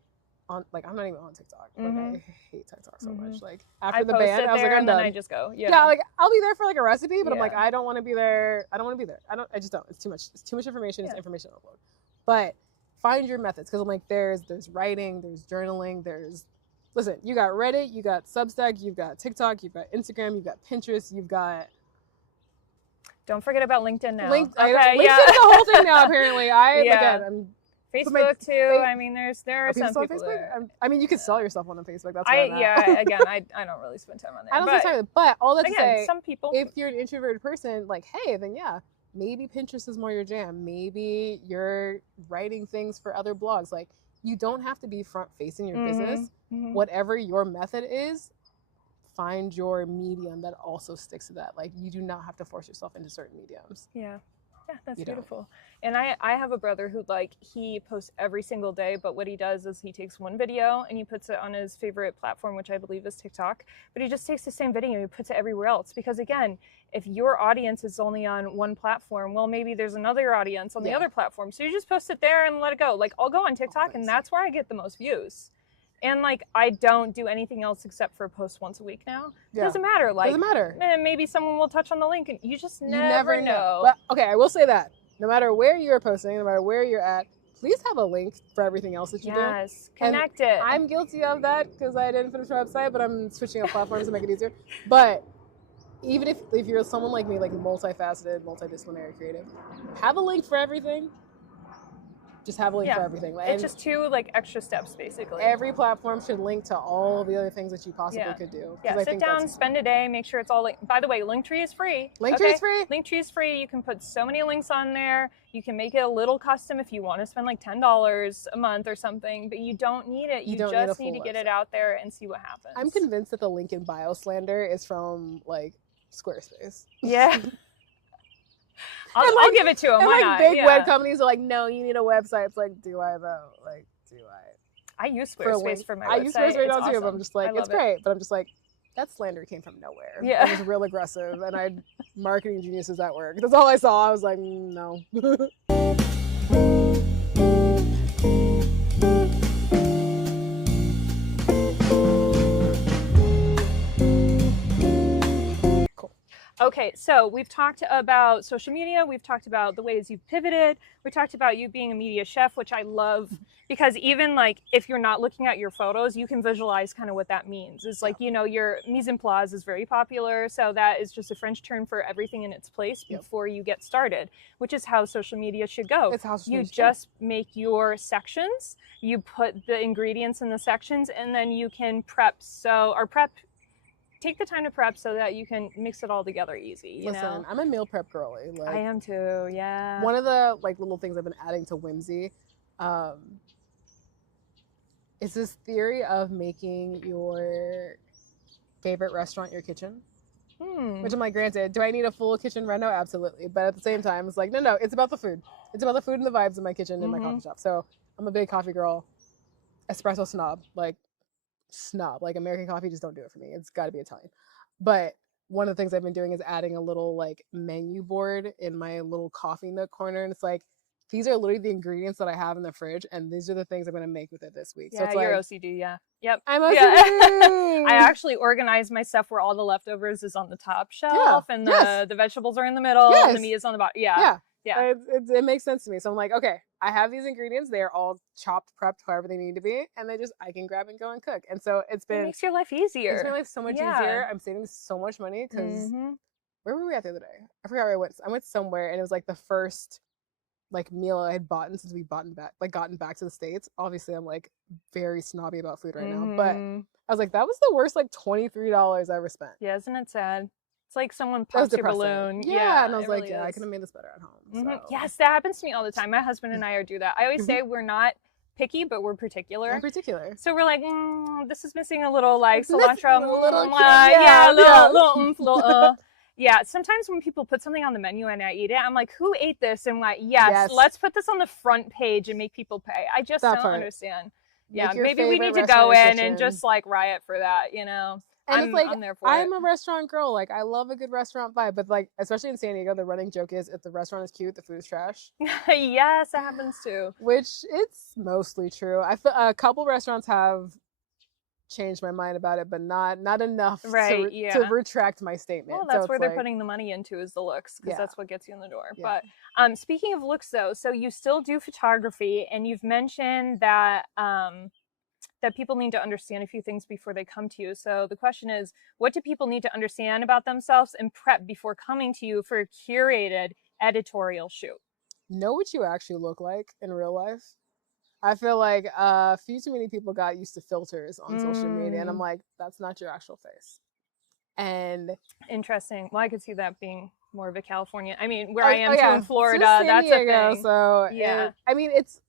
on, like, I'm not even on TikTok. Like, I hate TikTok so much. Like, after the band, I was like, I'm done. I just go. Yeah, like, I'll be there for like a recipe, but I'm like, I don't want to be there. I just don't. It's too much. It's too much information. It's information overload. But find your methods, because I'm like, there's writing, there's journaling, listen, you got Reddit, you got Substack, you've got TikTok, you've got Instagram, you've got Pinterest, you've got... Don't forget about LinkedIn now. LinkedIn's the whole thing now, apparently. I'm Facebook too. I mean, there are some people there. I mean, you can sell yourself on Facebook. That's again, I don't really spend time on there. I don't spend time on it. But all that to say, some people, if you're an introverted person, like, hey, then maybe Pinterest is more your jam. Maybe you're writing things for other blogs. Like, you don't have to be front facing your business. Whatever your method is, find your medium that also sticks to that. Like, you do not have to force yourself into certain mediums. Yeah, that's beautiful. And I have a brother who, like, he posts every single day, but what he does is he takes one video and he puts it on his favorite platform, which I believe is TikTok, but he just takes the same video and he puts it everywhere else. Because again, if your audience is only on one platform, well, maybe there's another audience on the other platform. So you just post it there and let it go. Like, I'll go on TikTok and that's where I get the most views. And like, I don't do anything else except for post once a week now. It doesn't matter. Like, doesn't matter. And maybe someone will touch on the link, and you just never know. But, okay, I will say that no matter where you're posting, no matter where you're at, please have a link for everything else that you do. Yes, connect it. I'm guilty of that because I didn't finish my website, but I'm switching up platforms to make it easier. But even if you're someone like me, like multifaceted, multidisciplinary creative, have a link for everything. Just have a link for everything. It's just 2 like extra steps basically. Every platform should link to all the other things that you possibly could do. Yeah, sit down, spend a day, make sure it's all by the way, Linktree is free. Linktree is free? Linktree is free. You can put so many links on there. You can make it a little custom if you want to spend like $10 a month or something, but you don't need it. You just need to get it out there and see what happens. I'm convinced that the link in bio slander is from like Squarespace. Yeah. I'll give it to them. Why not? Big web companies are like, no, you need a website. It's like, do I though? Like, do I? I use Squarespace for my website. I use Squarespace awesome. too, but I'm just like, it's great. But I'm just like, that slander came from nowhere. Yeah. It was real aggressive, and I had marketing geniuses at work. That's all I saw. I was like, no. Okay, so we've talked about social media, we've talked about the ways you've pivoted, we talked about you being a media chef, which I love because even like if you're not looking at your photos, you can visualize kind of what that means. It's like, you know, your mise en place is very popular, so that is just a French term for everything in its place before you get started, which is how social media should go. It's how you just make your sections, you put the ingredients in the sections, and then you can take the time to prep so that you can mix it all together easy. You know? I'm a meal prep girly. Like, I am too, yeah. One of the like little things I've been adding to Whimsy is this theory of making your favorite restaurant your kitchen. Which I'm like, granted, do I need a full kitchen reno? Absolutely. But at the same time, it's like, no, it's about the food. It's about the food and the vibes in my kitchen and my coffee shop. So I'm a big coffee girl, espresso snob, like American coffee just don't do it for me. It's got to be Italian. But one of the things I've been doing is adding a little like menu board in my little coffee nook corner, and it's like, these are literally the ingredients that I have in the fridge, and these are the things I'm going to make with it this week. Yeah, so it's you're like, OCD, yeah. Yep. I'm OCD. Yeah. I actually organize my stuff where all the leftovers is on the top shelf, and the vegetables are in the middle, and the meat is on the bottom. Yeah. It makes sense to me. So I'm like, okay, I have these ingredients. They're all chopped, prepped, however they need to be, and I can grab and go and cook. And so it makes your life easier. It's made my life so much easier. I'm saving so much money because where were we at the other day? I forgot where I went. I went somewhere, and it was like the first like meal I had bought since we gotten back to the States. Obviously, I'm like very snobby about food right now, but I was like, that was the worst like $23 I ever spent. Yeah, isn't it sad? It's like someone pops your balloon. Yeah, and I was like, really I could have made this better at home. So. Yes, that happens to me all the time. My husband and I do that. I always say we're not picky, but we're particular. I'm particular. So we're like, this is missing a little like cilantro. Yeah, sometimes when people put something on the menu and I eat it, I'm like, who ate this? And I'm like, yes, let's put this on the front page and make people pay. I just don't understand. Yeah, maybe we need to go in and just like riot for that, you know? And it's like, I'm there for I'm a restaurant girl. Like, I love a good restaurant vibe. But like, especially in San Diego, the running joke is if the restaurant is cute, the food is trash. Yes, that happens too. Which it's mostly true. I feel a couple restaurants have changed my mind about it, but not enough to retract my statement. Well, that's where they're putting the money into is the looks, because that's what gets you in the door. But speaking of looks though, so you still do photography, and you've mentioned that that people need to understand a few things before they come to you. So the question is, what do people need to understand about themselves and prep before coming to you for a curated editorial shoot? Know what you actually look like in real life. I feel like a few too many people got used to filters on social media, and I'm like, that's not your actual face. And interesting. Well, I could see that being more of a California. I mean, where I am too in Florida, that's a thing. So I mean, it's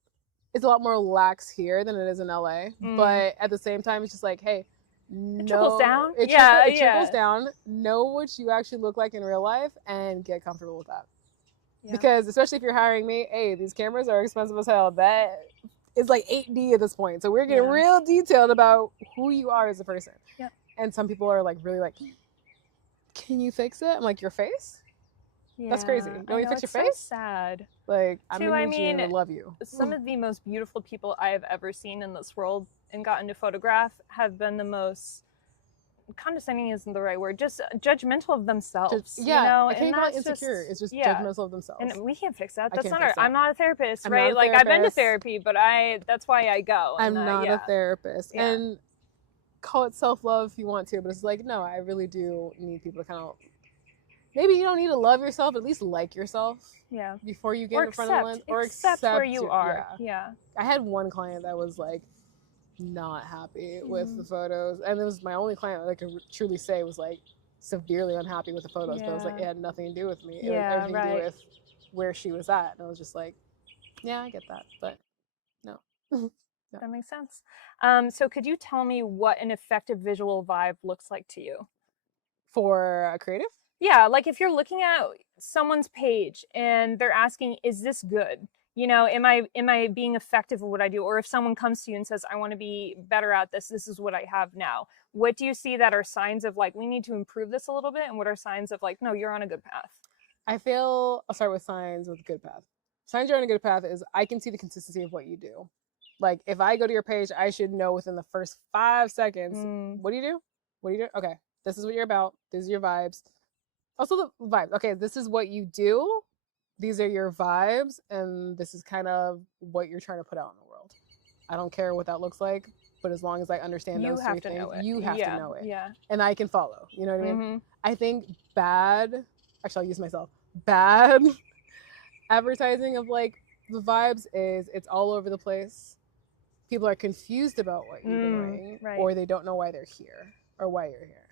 a lot more lax here than it is in LA, but at the same time, it's just like, hey, it trickles down. It trickles down. Know what you actually look like in real life and get comfortable with that. Yeah. Because especially if you're hiring me, hey, these cameras are expensive as hell. That is like 8D at this point. So we're getting real detailed about who you are as a person. Yeah. And some people are like, really like, can you fix it? I'm like, your face? Yeah, that's crazy. You want me to fix your face? So sad. Like, I'm gonna need you to love you. Some of the most beautiful people I have ever seen in this world and gotten to photograph have been the most, condescending isn't the right word, just judgmental of themselves. You know? I can't call it insecure. It's just judgmental of themselves. And we can't fix that. That's not I'm not a therapist, right? Like, I've been to therapy, but that's why I go. I'm not a therapist. And call it self-love if you want to, but it's like, no, I really do need people to kind of maybe you don't need to love yourself, at least like yourself. Yeah. Before you get Or in front of the lens. Or accept where you are. Yeah. I had one client that was like not happy with the photos. And it was my only client that I could truly say was like severely unhappy with the photos. But it was like, it had nothing to do with me. It was everything to do with where she was at. And I was just like, yeah, I get that. But no. That makes sense. So could you tell me what an effective visual vibe looks like to you? For a creative? Yeah, like if you're looking at someone's page and they're asking, is this good? You know, am I being effective at what I do? Or if someone comes to you and says, I want to be better at this, this is what I have now. What do you see that are signs of like, we need to improve this a little bit? And what are signs of like, no, you're on a good path? I feel, I'll start with signs with a good path. Signs you're on a good path is I can see the consistency of what you do. Like if I go to your page, I should know within the first 5 seconds, what do you do? What do you do? Okay, this is what you're about. These are your vibes. Also the vibes. Okay, this is what you do. These are your vibes. And this is kind of what you're trying to put out in the world. I don't care what that looks like, but as long as I understand those three things, you have to know it. Yeah. And I can follow. You know what I mean? I think bad, actually I'll use myself, bad advertising of like the vibes is it's all over the place. People are confused about what you're doing, or they don't know why they're here or why you're here.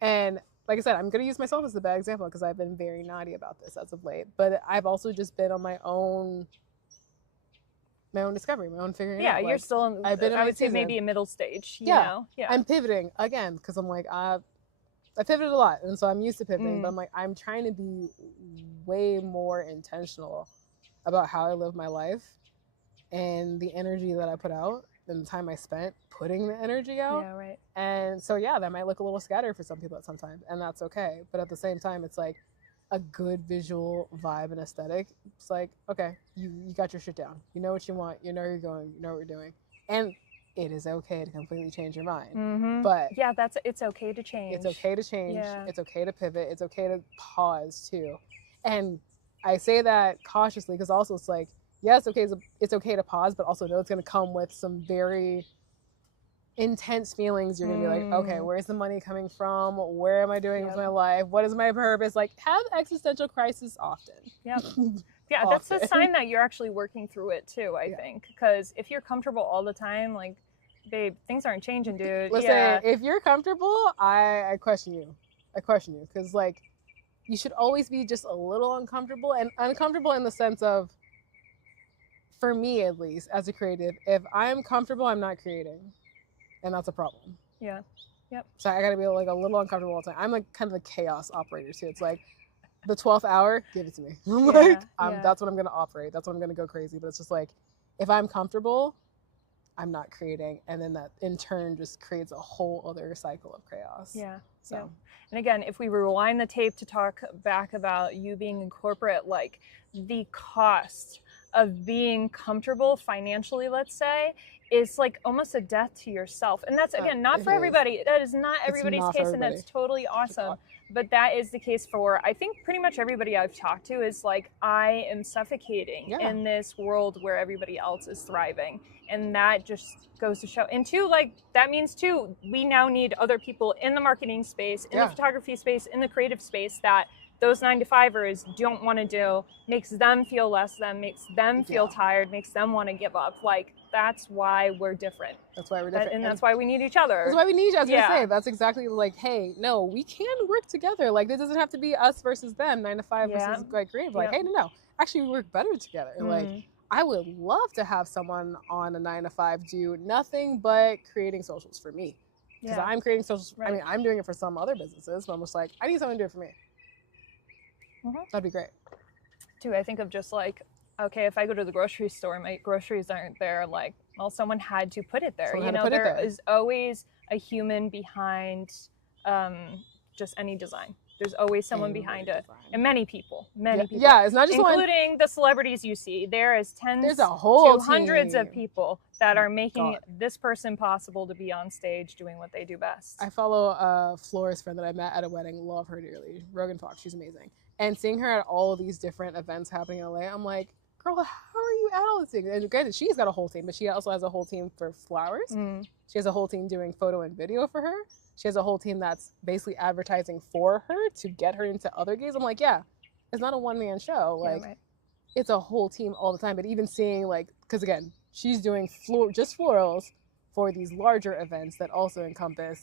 And like I said, I'm going to use myself as a bad example because I've been very naughty about this as of late. But I've also just been on my own discovery, my own figuring out. Yeah, you're still in, I would say maybe a middle stage. You know? Yeah. I'm pivoting again because I'm like, I pivoted a lot. And so I'm used to pivoting. But I'm like, I'm trying to be way more intentional about how I live my life. And the energy that I put out and the time I spent putting the energy out. Yeah, right. And so, yeah, that might look a little scattered for some people at some time, and that's okay. But at the same time, it's like a good visual vibe and aesthetic. It's like, okay, you got your shit down. You know what you want. You know where you're going. You know what you're doing. And it is okay to completely change your mind. But yeah, it's okay to change. It's okay to change. Yeah. It's okay to pivot. It's okay to pause too. And I say that cautiously because also it's like, yes, it's okay to pause, but also know it's going to come with some very intense feelings. You're going to be like, okay, where's the money coming from? Where am I doing with my life? What is my purpose? Like, have existential crisis often. Yeah. Yeah, that's a sign that you're actually working through it too, I think. Because if you're comfortable all the time, like, babe, things aren't changing, dude. Listen, if you're comfortable, I question you. I question you. Because, like, you should always be just a little uncomfortable. And uncomfortable in the sense of, for me at least, as a creative, if I'm comfortable, I'm not creating. And that's a problem. Yeah. Yep. So I gotta be like a little uncomfortable all the time. I'm like kind of the chaos operator too. It's like the 12th hour, give it to me. That's what I'm gonna operate. That's what I'm gonna go crazy. But it's just like, if I'm comfortable, I'm not creating. And then that in turn just creates a whole other cycle of chaos. Yeah. So. Yeah. And again, if we rewind the tape to talk back about you being in corporate, like the cost of being comfortable financially, let's say, is like almost a death to yourself. And that's, again, not for everybody. That is not everybody's case, and that's totally awesome. But that is the case for, I think, pretty much everybody I've talked to is like, I am suffocating in this world where everybody else is thriving. And that just goes to show. And two, like, that means too, we now need other people in the marketing space, in the photography space, in the creative space that those 9-to-5ers don't want to do, makes them feel less than, makes them feel tired, makes them want to give up. Like, that's why we're different. That's why we're different. And that's why we need each other. That's why we need each other. I was going to say, that's exactly like, hey, no, we can work together. Like, it doesn't have to be us versus them, 9-to-5 versus like creative. Like, hey, no, actually we work better together. Like, I would love to have someone on a 9-to-5 do nothing but creating socials for me. Because I'm creating socials. I mean, I'm doing it for some other businesses, but I'm just like, I need someone to do it for me. That'd be great. Too, I think of just like, okay, if I go to the grocery store, my groceries aren't there, like, well, someone had to put it there. You know, there is always a human behind just any design. There's always someone behind it. And many people. Yeah, it's not just including the celebrities you see. There is tens to hundreds of people that are making this person possible to be on stage doing what they do best. I follow a florist friend that I met at a wedding. Love her dearly. Rogan Fox. She's amazing. And seeing her at all of these different events happening in LA, I'm like, girl, how are you at all these things? And granted, she's got a whole team, but she also has a whole team for flowers. She has a whole team doing photo and video for her. she has a whole team that's basically advertising for her to get her into other gigs. I'm like, yeah, it's not a one-man show. Like, right. it's a whole team all the time. But even seeing, like, because again, she's doing just florals for these larger events that also encompass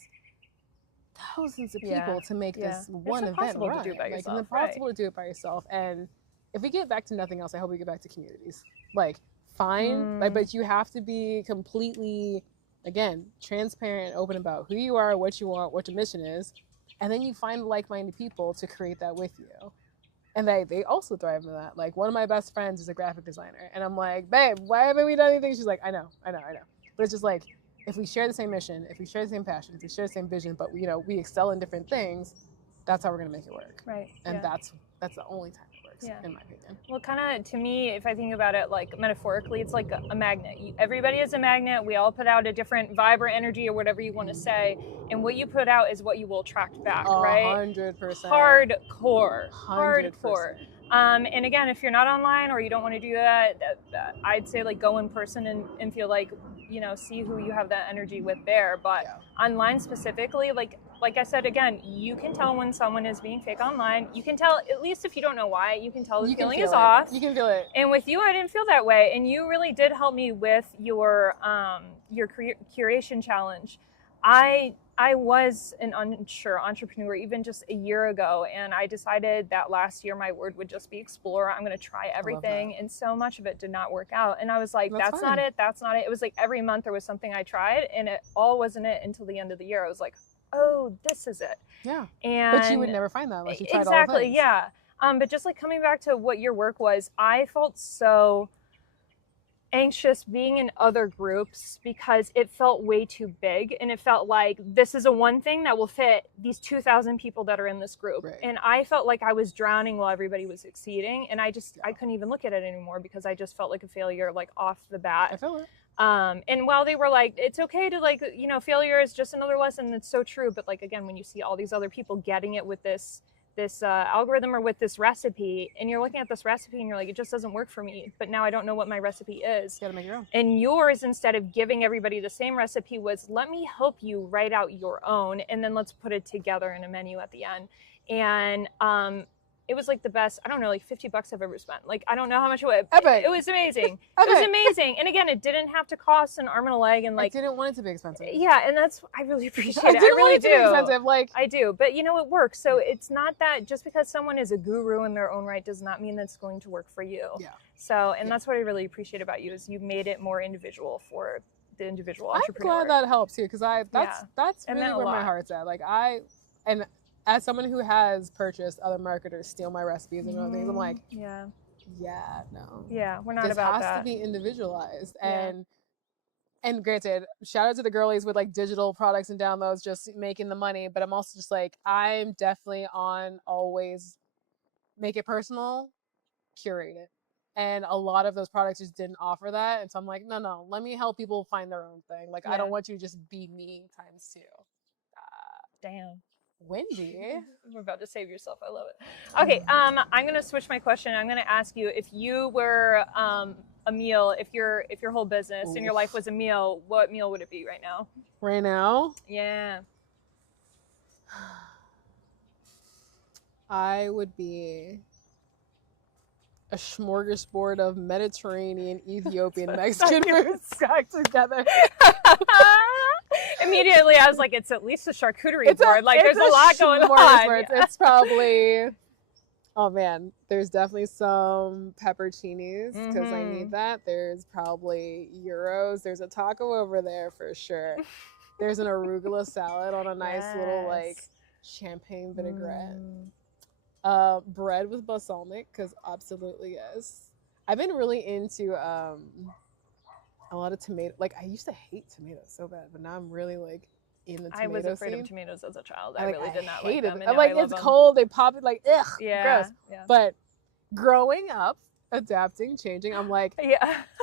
thousands of people to make this one event run. To do by yourself, it's impossible to do it by yourself. And if we get back to nothing else, I hope we get back to communities. Like, fine, like, but you have to be completely, again, transparent and open about who you are, what you want, what your mission is, and then you find like-minded people to create that with you. And they also thrive in that. Like, one of my best friends is a graphic designer, and I'm like, babe, why haven't we done anything? She's like, I know. But it's just like, if we share the same mission, if we share the same passion, if we share the same vision, but we excel in different things, that's how we're gonna make it work. Right. And that's the only time it works, in my opinion. Well, kind of, to me, if I think about it, like, metaphorically, it's like a magnet. Everybody is a magnet. We all put out a different vibe or energy or whatever you want to say, and what you put out is what you will attract back, right? 100%. Hardcore. And again, if you're not online or you don't want to do that, I'd say, like, go in person and feel like, see who you have that energy with there. But online specifically, like I said, again, you can tell when someone is being fake online. You can tell, at least if you don't know why, you can tell the feeling is off. You can feel it. And with you, I didn't feel that way. And you really did help me with your curation challenge. I was an unsure entrepreneur even just a year ago, and I decided that last year my word would just be explore. I'm going to try everything, and so much of it did not work out. And I was like, that's not it. It was like every month there was something I tried, and it all wasn't it until the end of the year. I was like, oh, this is it. Yeah. And but you would never find that unless you tried all the exactly, things. yeah. But just like coming back to what your work was, I felt so anxious being in other groups because it felt way too big, and it felt like this is a one thing that will fit these 2,000 people that are in this group. Right. And I felt like I was drowning while everybody was succeeding, and I couldn't even look at it anymore because I just felt like a failure, like, off the bat. I feel it. And while they were like, it's okay to, like, failure is just another lesson, it's so true. But, like, again, when you see all these other people getting it with this algorithm or with this recipe, and you're looking at this recipe and you're like, it just doesn't work for me, but now I don't know what my recipe is. You gotta make your own. And yours, instead of giving everybody the same recipe, was, let me help you write out your own, and then let's put it together in a menu at the end. And it was like the best, I don't know, like $50 I've ever spent. Like, I don't know how much it was. It was amazing. It was amazing. And again, it didn't have to cost an arm and a leg, and, like, I didn't want it to be expensive. Yeah, and that's, I really appreciate it. I really want it to be expensive. Like, I do, but it works. So it's not that just because someone is a guru in their own right does not mean that's going to work for you. Yeah. So, and that's what I really appreciate about you, is you made it more individual for the individual entrepreneur. I'm glad that helps too, because that's really where my heart's at. Like, as someone who has purchased other marketers steal my recipes and other things, I'm like, no. Yeah, we're not this about that. This has to be individualized. And granted, shout out to the girlies with, like, digital products and downloads, just making the money. But I'm also just like, I'm definitely on always make it personal, curate it. And a lot of those products just didn't offer that. And so I'm like, no, let me help people find their own thing. Like, I don't want you to just be me times 2. Damn. Wendy. We're about to save yourself. I love it. Okay, I'm going to switch my question. I'm going to ask you, if you were a meal, if your whole business and your life was a meal, what meal would it be right now? Right now? Yeah. I would be a smorgasbord of Mediterranean, Ethiopian, Mexican foods stacked together. Immediately, I was like, it's at least a charcuterie board. Like, there's a lot going on. Yeah. It's probably, oh man, there's definitely some pepperoncinis because I need that. There's probably gyros. There's a taco over there for sure. There's an arugula salad on a nice little, like, champagne vinaigrette. Bread with balsamic, because absolutely yes. I've been really into a lot of tomato. Like, I used to hate tomatoes so bad, but now I'm really, like, in the tomato I was afraid scene. of tomatoes as a child. I really did not like them. I'm like, it's cold. They pop it, like, ugh, gross. Yeah. But growing up, adapting, changing, I'm like,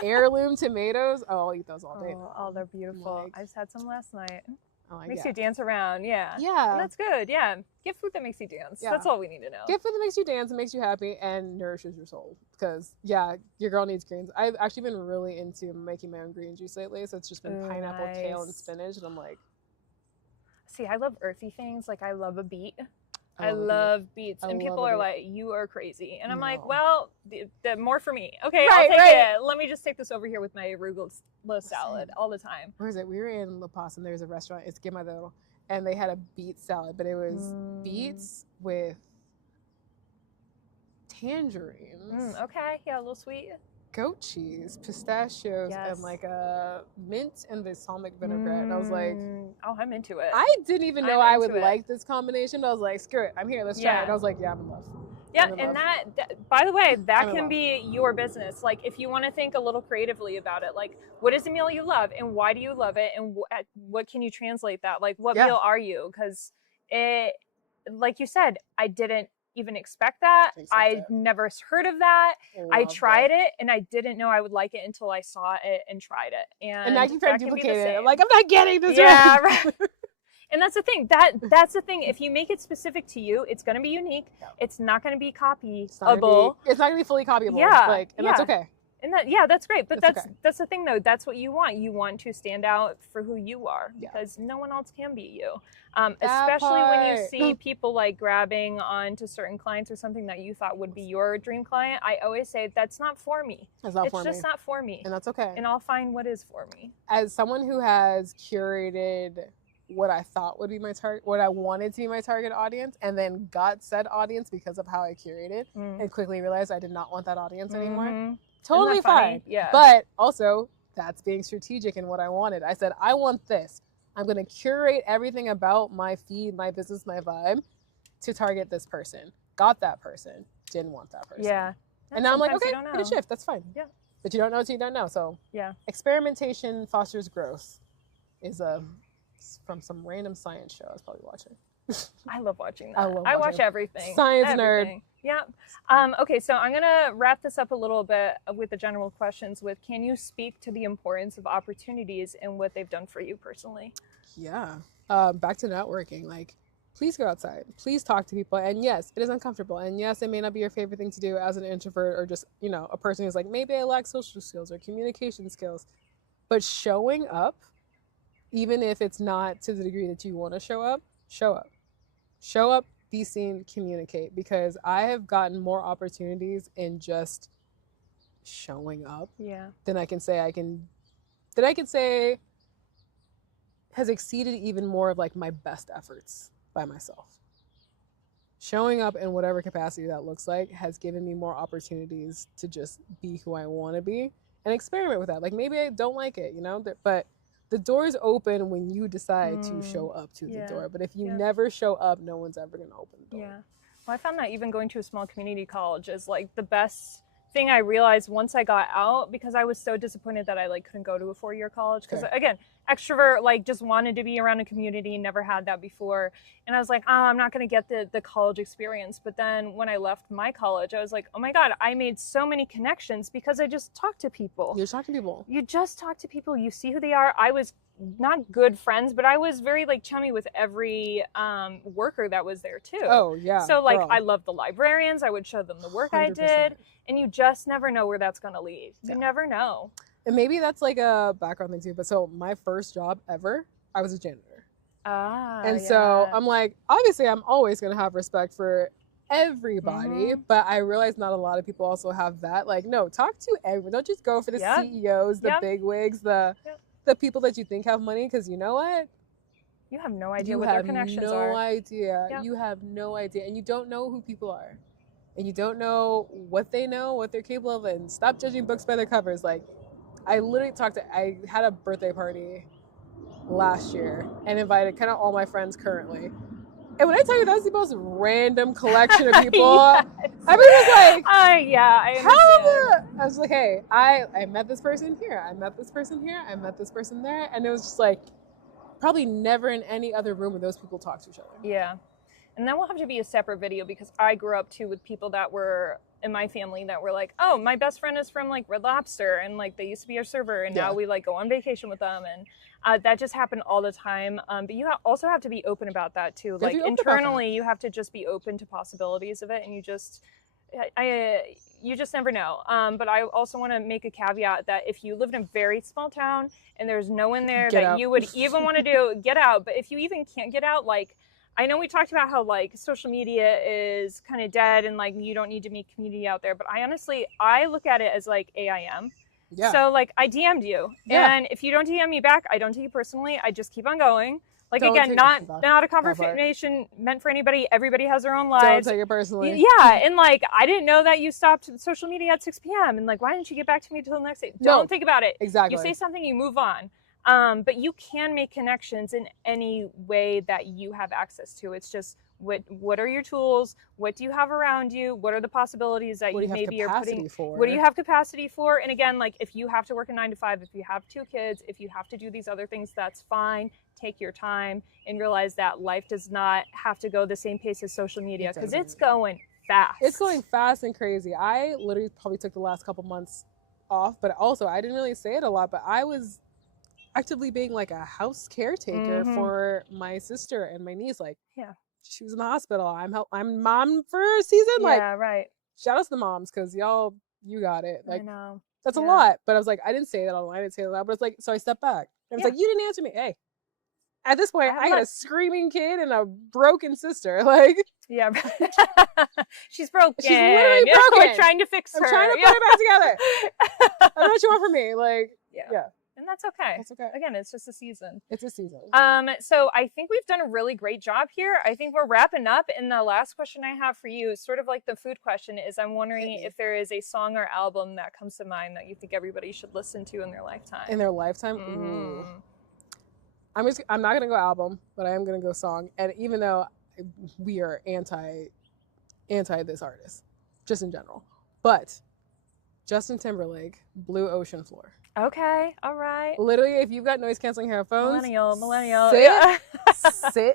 heirloom tomatoes. Oh, I'll eat those all day. Oh, they're beautiful. I just had some last night. Like, makes you dance around, yeah. And that's good, yeah. Get food that makes you dance. That's all we need to know. Get food that makes you dance and makes you happy and nourishes your soul. Because, your girl needs greens. I've actually been really into making my own green juice lately. So it's just been pineapple, kale, and spinach. And I'm like, See, I love earthy things. Like I love a beat. I I love beats, I and love people a are beat. like, "You are crazy," and I'm like, No. "Well, the more for me. Okay, I'll Right, take right. it. Let me just take this over here with my arugula salad all the time." Where is it? We were in La Paz and there's a restaurant. It's Quemadero, and they had a beet salad, but it was beets with tangerines, Okay, yeah, a little sweet. goat cheese, pistachios, Yes. and like a mint and balsamic vinaigrette. And I was like, "Oh, I'm into it." I didn't even know I'm I would into it. like this combination. But I was like, screw it, I'm here. Let's try it. Yeah. And I was like, yeah, I'm in love. Yeah, I'm in and love. that, by the way, that I'm in can love. be your business. Like, if you want to think a little creatively about it, like, what is a meal you love, and why do you love it, and what can you translate that? Like, what Yeah. meal are you? Because it, like you said, I didn't even expect that. I never heard of that. I tried it, and I didn't know I would like it until I saw it and tried it. And now you try to duplicate it. I'm same. like, I'm not getting this Yeah, right. right. And that's the thing. That's the thing. If you make it specific to you, it's going to be unique. Yeah. It's not going to be copyable. It's not going to be fully copyable. Yeah, Like, and that's okay. And that's great. But That's okay. that's the thing, though. That's what you want. You want to stand out for who you are, Yeah. because no one else can be you. Especially when you see people like grabbing onto certain clients or something that you thought would be your dream client. I always say that's not for me. It's not for me. It's just not for me. And that's okay. And I'll find what is for me. As someone who has curated what I thought would be my target, what I wanted to be my target audience, and then got said audience because of how I curated, and quickly realized I did not want that audience anymore. Totally fine. Yeah. But also, that's being strategic in what I wanted. I said, I want this. I'm going to curate everything about my feed, my business, my vibe to target this person. Got that person. Didn't want that person. Yeah. And now I'm like, okay, good shift. That's fine. Yeah. But you don't know until you don't know. So yeah, experimentation fosters growth is from some random science show I was probably watching. I love watching that. I watch everything. Science everything. nerd. Yeah. Okay, so I'm going to wrap this up a little bit with the general questions with, can you speak to the importance of opportunities and what they've done for you personally? Yeah. Back to networking. Like, please go outside. Please talk to people. And yes, it is uncomfortable. And yes, it may not be your favorite thing to do as an introvert or just, a person who's like, maybe I lack social skills or communication skills. But showing up, even if it's not to the degree that you want to show up, show up. Show up, be seen, communicate. Because I have gotten more opportunities in just showing up than I can say has exceeded even more of like my best efforts by myself. Showing up in whatever capacity that looks like has given me more opportunities to just be who I want to be and experiment with that. Like, maybe I don't like it, but the door's open when you decide to show up to the door. But if you never show up, no one's ever going to open the door. Yeah. Well, I found that even going to a small community college is like the best thing I realized once I got out, because I was so disappointed that I couldn't go to a 4-year college. Because again, extrovert, just wanted to be around a community, never had that before. And I was like, I'm not going to get the college experience. But then when I left my college, I was like, oh my God, I made so many connections because I just talked to people. You just talk to people. You just talk to people. You see who they are. I was not good friends, but I was very chummy with every worker that was there too. Oh yeah. So I loved the librarians. I would show them the work 100%. I did. And you just never know where that's going to lead. You never know. And maybe that's like a background thing too. But so my first job ever, I was a janitor. So I'm like, obviously I'm always going to have respect for everybody, but I realize not a lot of people also have that. No, talk to everyone. Don't just go for the CEOs, the bigwigs, the people that you think have money, because you know what? You have no idea what their connections are. You have no idea. You have no idea. And you don't know who people are. And you don't know what they know, what they're capable of. And stop judging books by their covers. I literally I had a birthday party last year and invited kind of all my friends currently. And when I tell you that's the most random collection of people, yes. Everybody was like, I understand. I was like, hey, I met this person here. I met this person here. I met this person there. And it was just probably never in any other room where those people talk to each other. Yeah. And that will have to be a separate video, because I grew up too with people that were in my family that were like, oh, my best friend is from Red Lobster, and they used to be our server, and now we go on vacation with them, and that just happened all the time. But you also have to be open about that too. Internally, you have to just be open to possibilities of it, and you just you just never know. But I also want to make a caveat that if you live in a very small town and there's no one there Get that out. you would even want to do, get out. But if you even can't get out, like, I know we talked about how like social media is kind of dead and like you don't need to meet community out there. But I look at it as like AIM. Yeah. So like I DM'd you, Yeah. and if you don't DM me back, I don't take it personally. I just keep on going. Like, Don't again, take not it a conversation meant for anybody. Everybody has their own Don't lives. take it personally. Yeah, and like I didn't know that you stopped social media at 6 p.m. and like why didn't you get back to me till the next day? No. Don't think about it. Exactly. You say something, you move on. But you can make connections in any way that you have access to. It's just what are your tools? What do you have around you? What are the possibilities that you maybe are putting? What do you have capacity for? And again, like if you have to work a 9 to 5, if you have 2 kids, if you have to do these other things, that's fine. Take your time and realize that life does not have to go the same pace as social media because it's going fast. It's going fast and crazy. I literally probably took the last couple months off, but also I didn't really say it a lot, but I was actively being like a house caretaker for my sister and my niece. Like, yeah, she was in the hospital. I'm mom for a season. Like, yeah, right. Shout out to the moms because y'all, you got it. Like, I know. that's a lot. But I was like, I didn't say that online. I didn't say that loud. But it's like, so I stepped back. And it's like, you didn't answer me. Hey, at this point, I got a screaming kid and a broken sister. Like, yeah, she's broken. She's literally broken. We're trying to fix her. I'm trying to put her back together. I know what you want from me. Like, yeah. And that's okay. That's okay. Again, it's just a season. It's a season. So I think we've done a really great job here. I think we're wrapping up. And the last question I have for you is sort of like the food question is I'm wondering if there is a song or album that comes to mind that you think everybody should listen to in their lifetime. In their lifetime? Ooh. I'm not going to go album, but I am going to go song. And even though we are anti this artist, just in general. But Justin Timberlake, Blue Ocean Floor. Okay, all right. Literally, if you've got noise canceling headphones, millennial. Sit.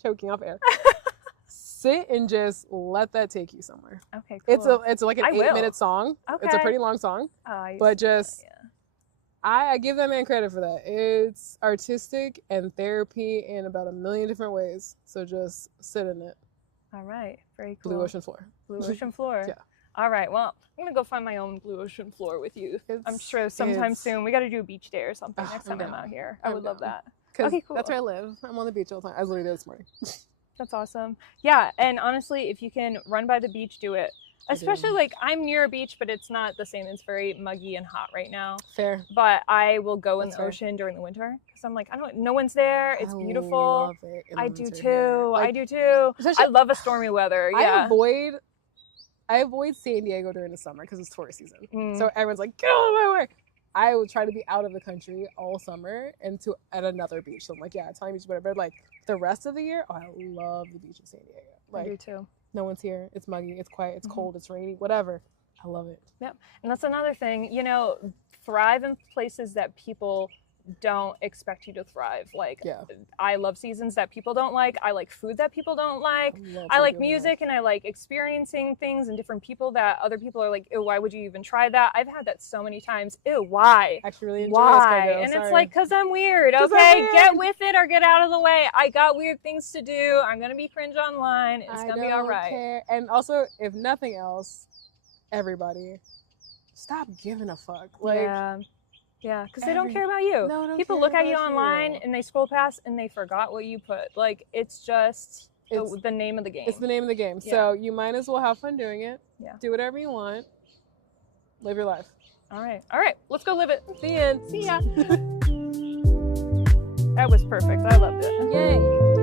Choking off air. Sit and just let that take you somewhere. Okay, cool. It's like an 8-minute song. Okay. It's a pretty long song. But just I give that man credit for that. It's artistic and therapy in about a million different ways. So just sit in it. All right, very cool. Blue Ocean Floor. Blue Ocean Floor. Yeah. All right, well, I'm going to go find my own Blue Ocean Floor with you. I'm sure sometime soon. We got to do a beach day or something next time I'm out here. I would love that. Okay, cool. That's where I live. I'm on the beach all the time. I was literally there this morning. That's awesome. Yeah, and honestly, if you can run by the beach, do it. Especially like I'm near a beach, but it's not the same. It's very muggy and hot right now. Fair. But I will go in the ocean during the winter because I'm like, no one's there. It's beautiful. Love it. I do too. Like, I do too. I love a stormy weather. Yeah. I avoid San Diego during the summer because it's tourist season. So everyone's like, get out of my way. I will try to be out of the country all summer and at another beach. So I'm like, yeah, Italian beach, whatever. Like the rest of the year, I love the beach in San Diego. Like, I do too. No one's here. It's muggy. It's quiet. It's cold. It's rainy. Whatever. I love it. Yep. And that's another thing. Thrive in places that people don't expect you to thrive. Like, I love seasons that people don't like. I like food that people don't like. I like music and I like experiencing things and different people that other people are like, ew, why would you even try that? I've had that so many times. Ew, why? Actually really enjoy why? And it's like, because I'm weird. Okay, get with it or get out of the way. I got weird things to do. I'm going to be cringe online. It's going to be all right. Care. And also, if nothing else, everybody, stop giving a fuck. Like, yeah, because they don't care about you. People look at you online and they scroll past and they forgot what you put. Like, it's just the name of the game. It's the name of the game. Yeah. So you might as well have fun doing it. Yeah. Do whatever you want. Live your life. All right. Let's go live it. The end. See ya. That was perfect. I loved it. Yay.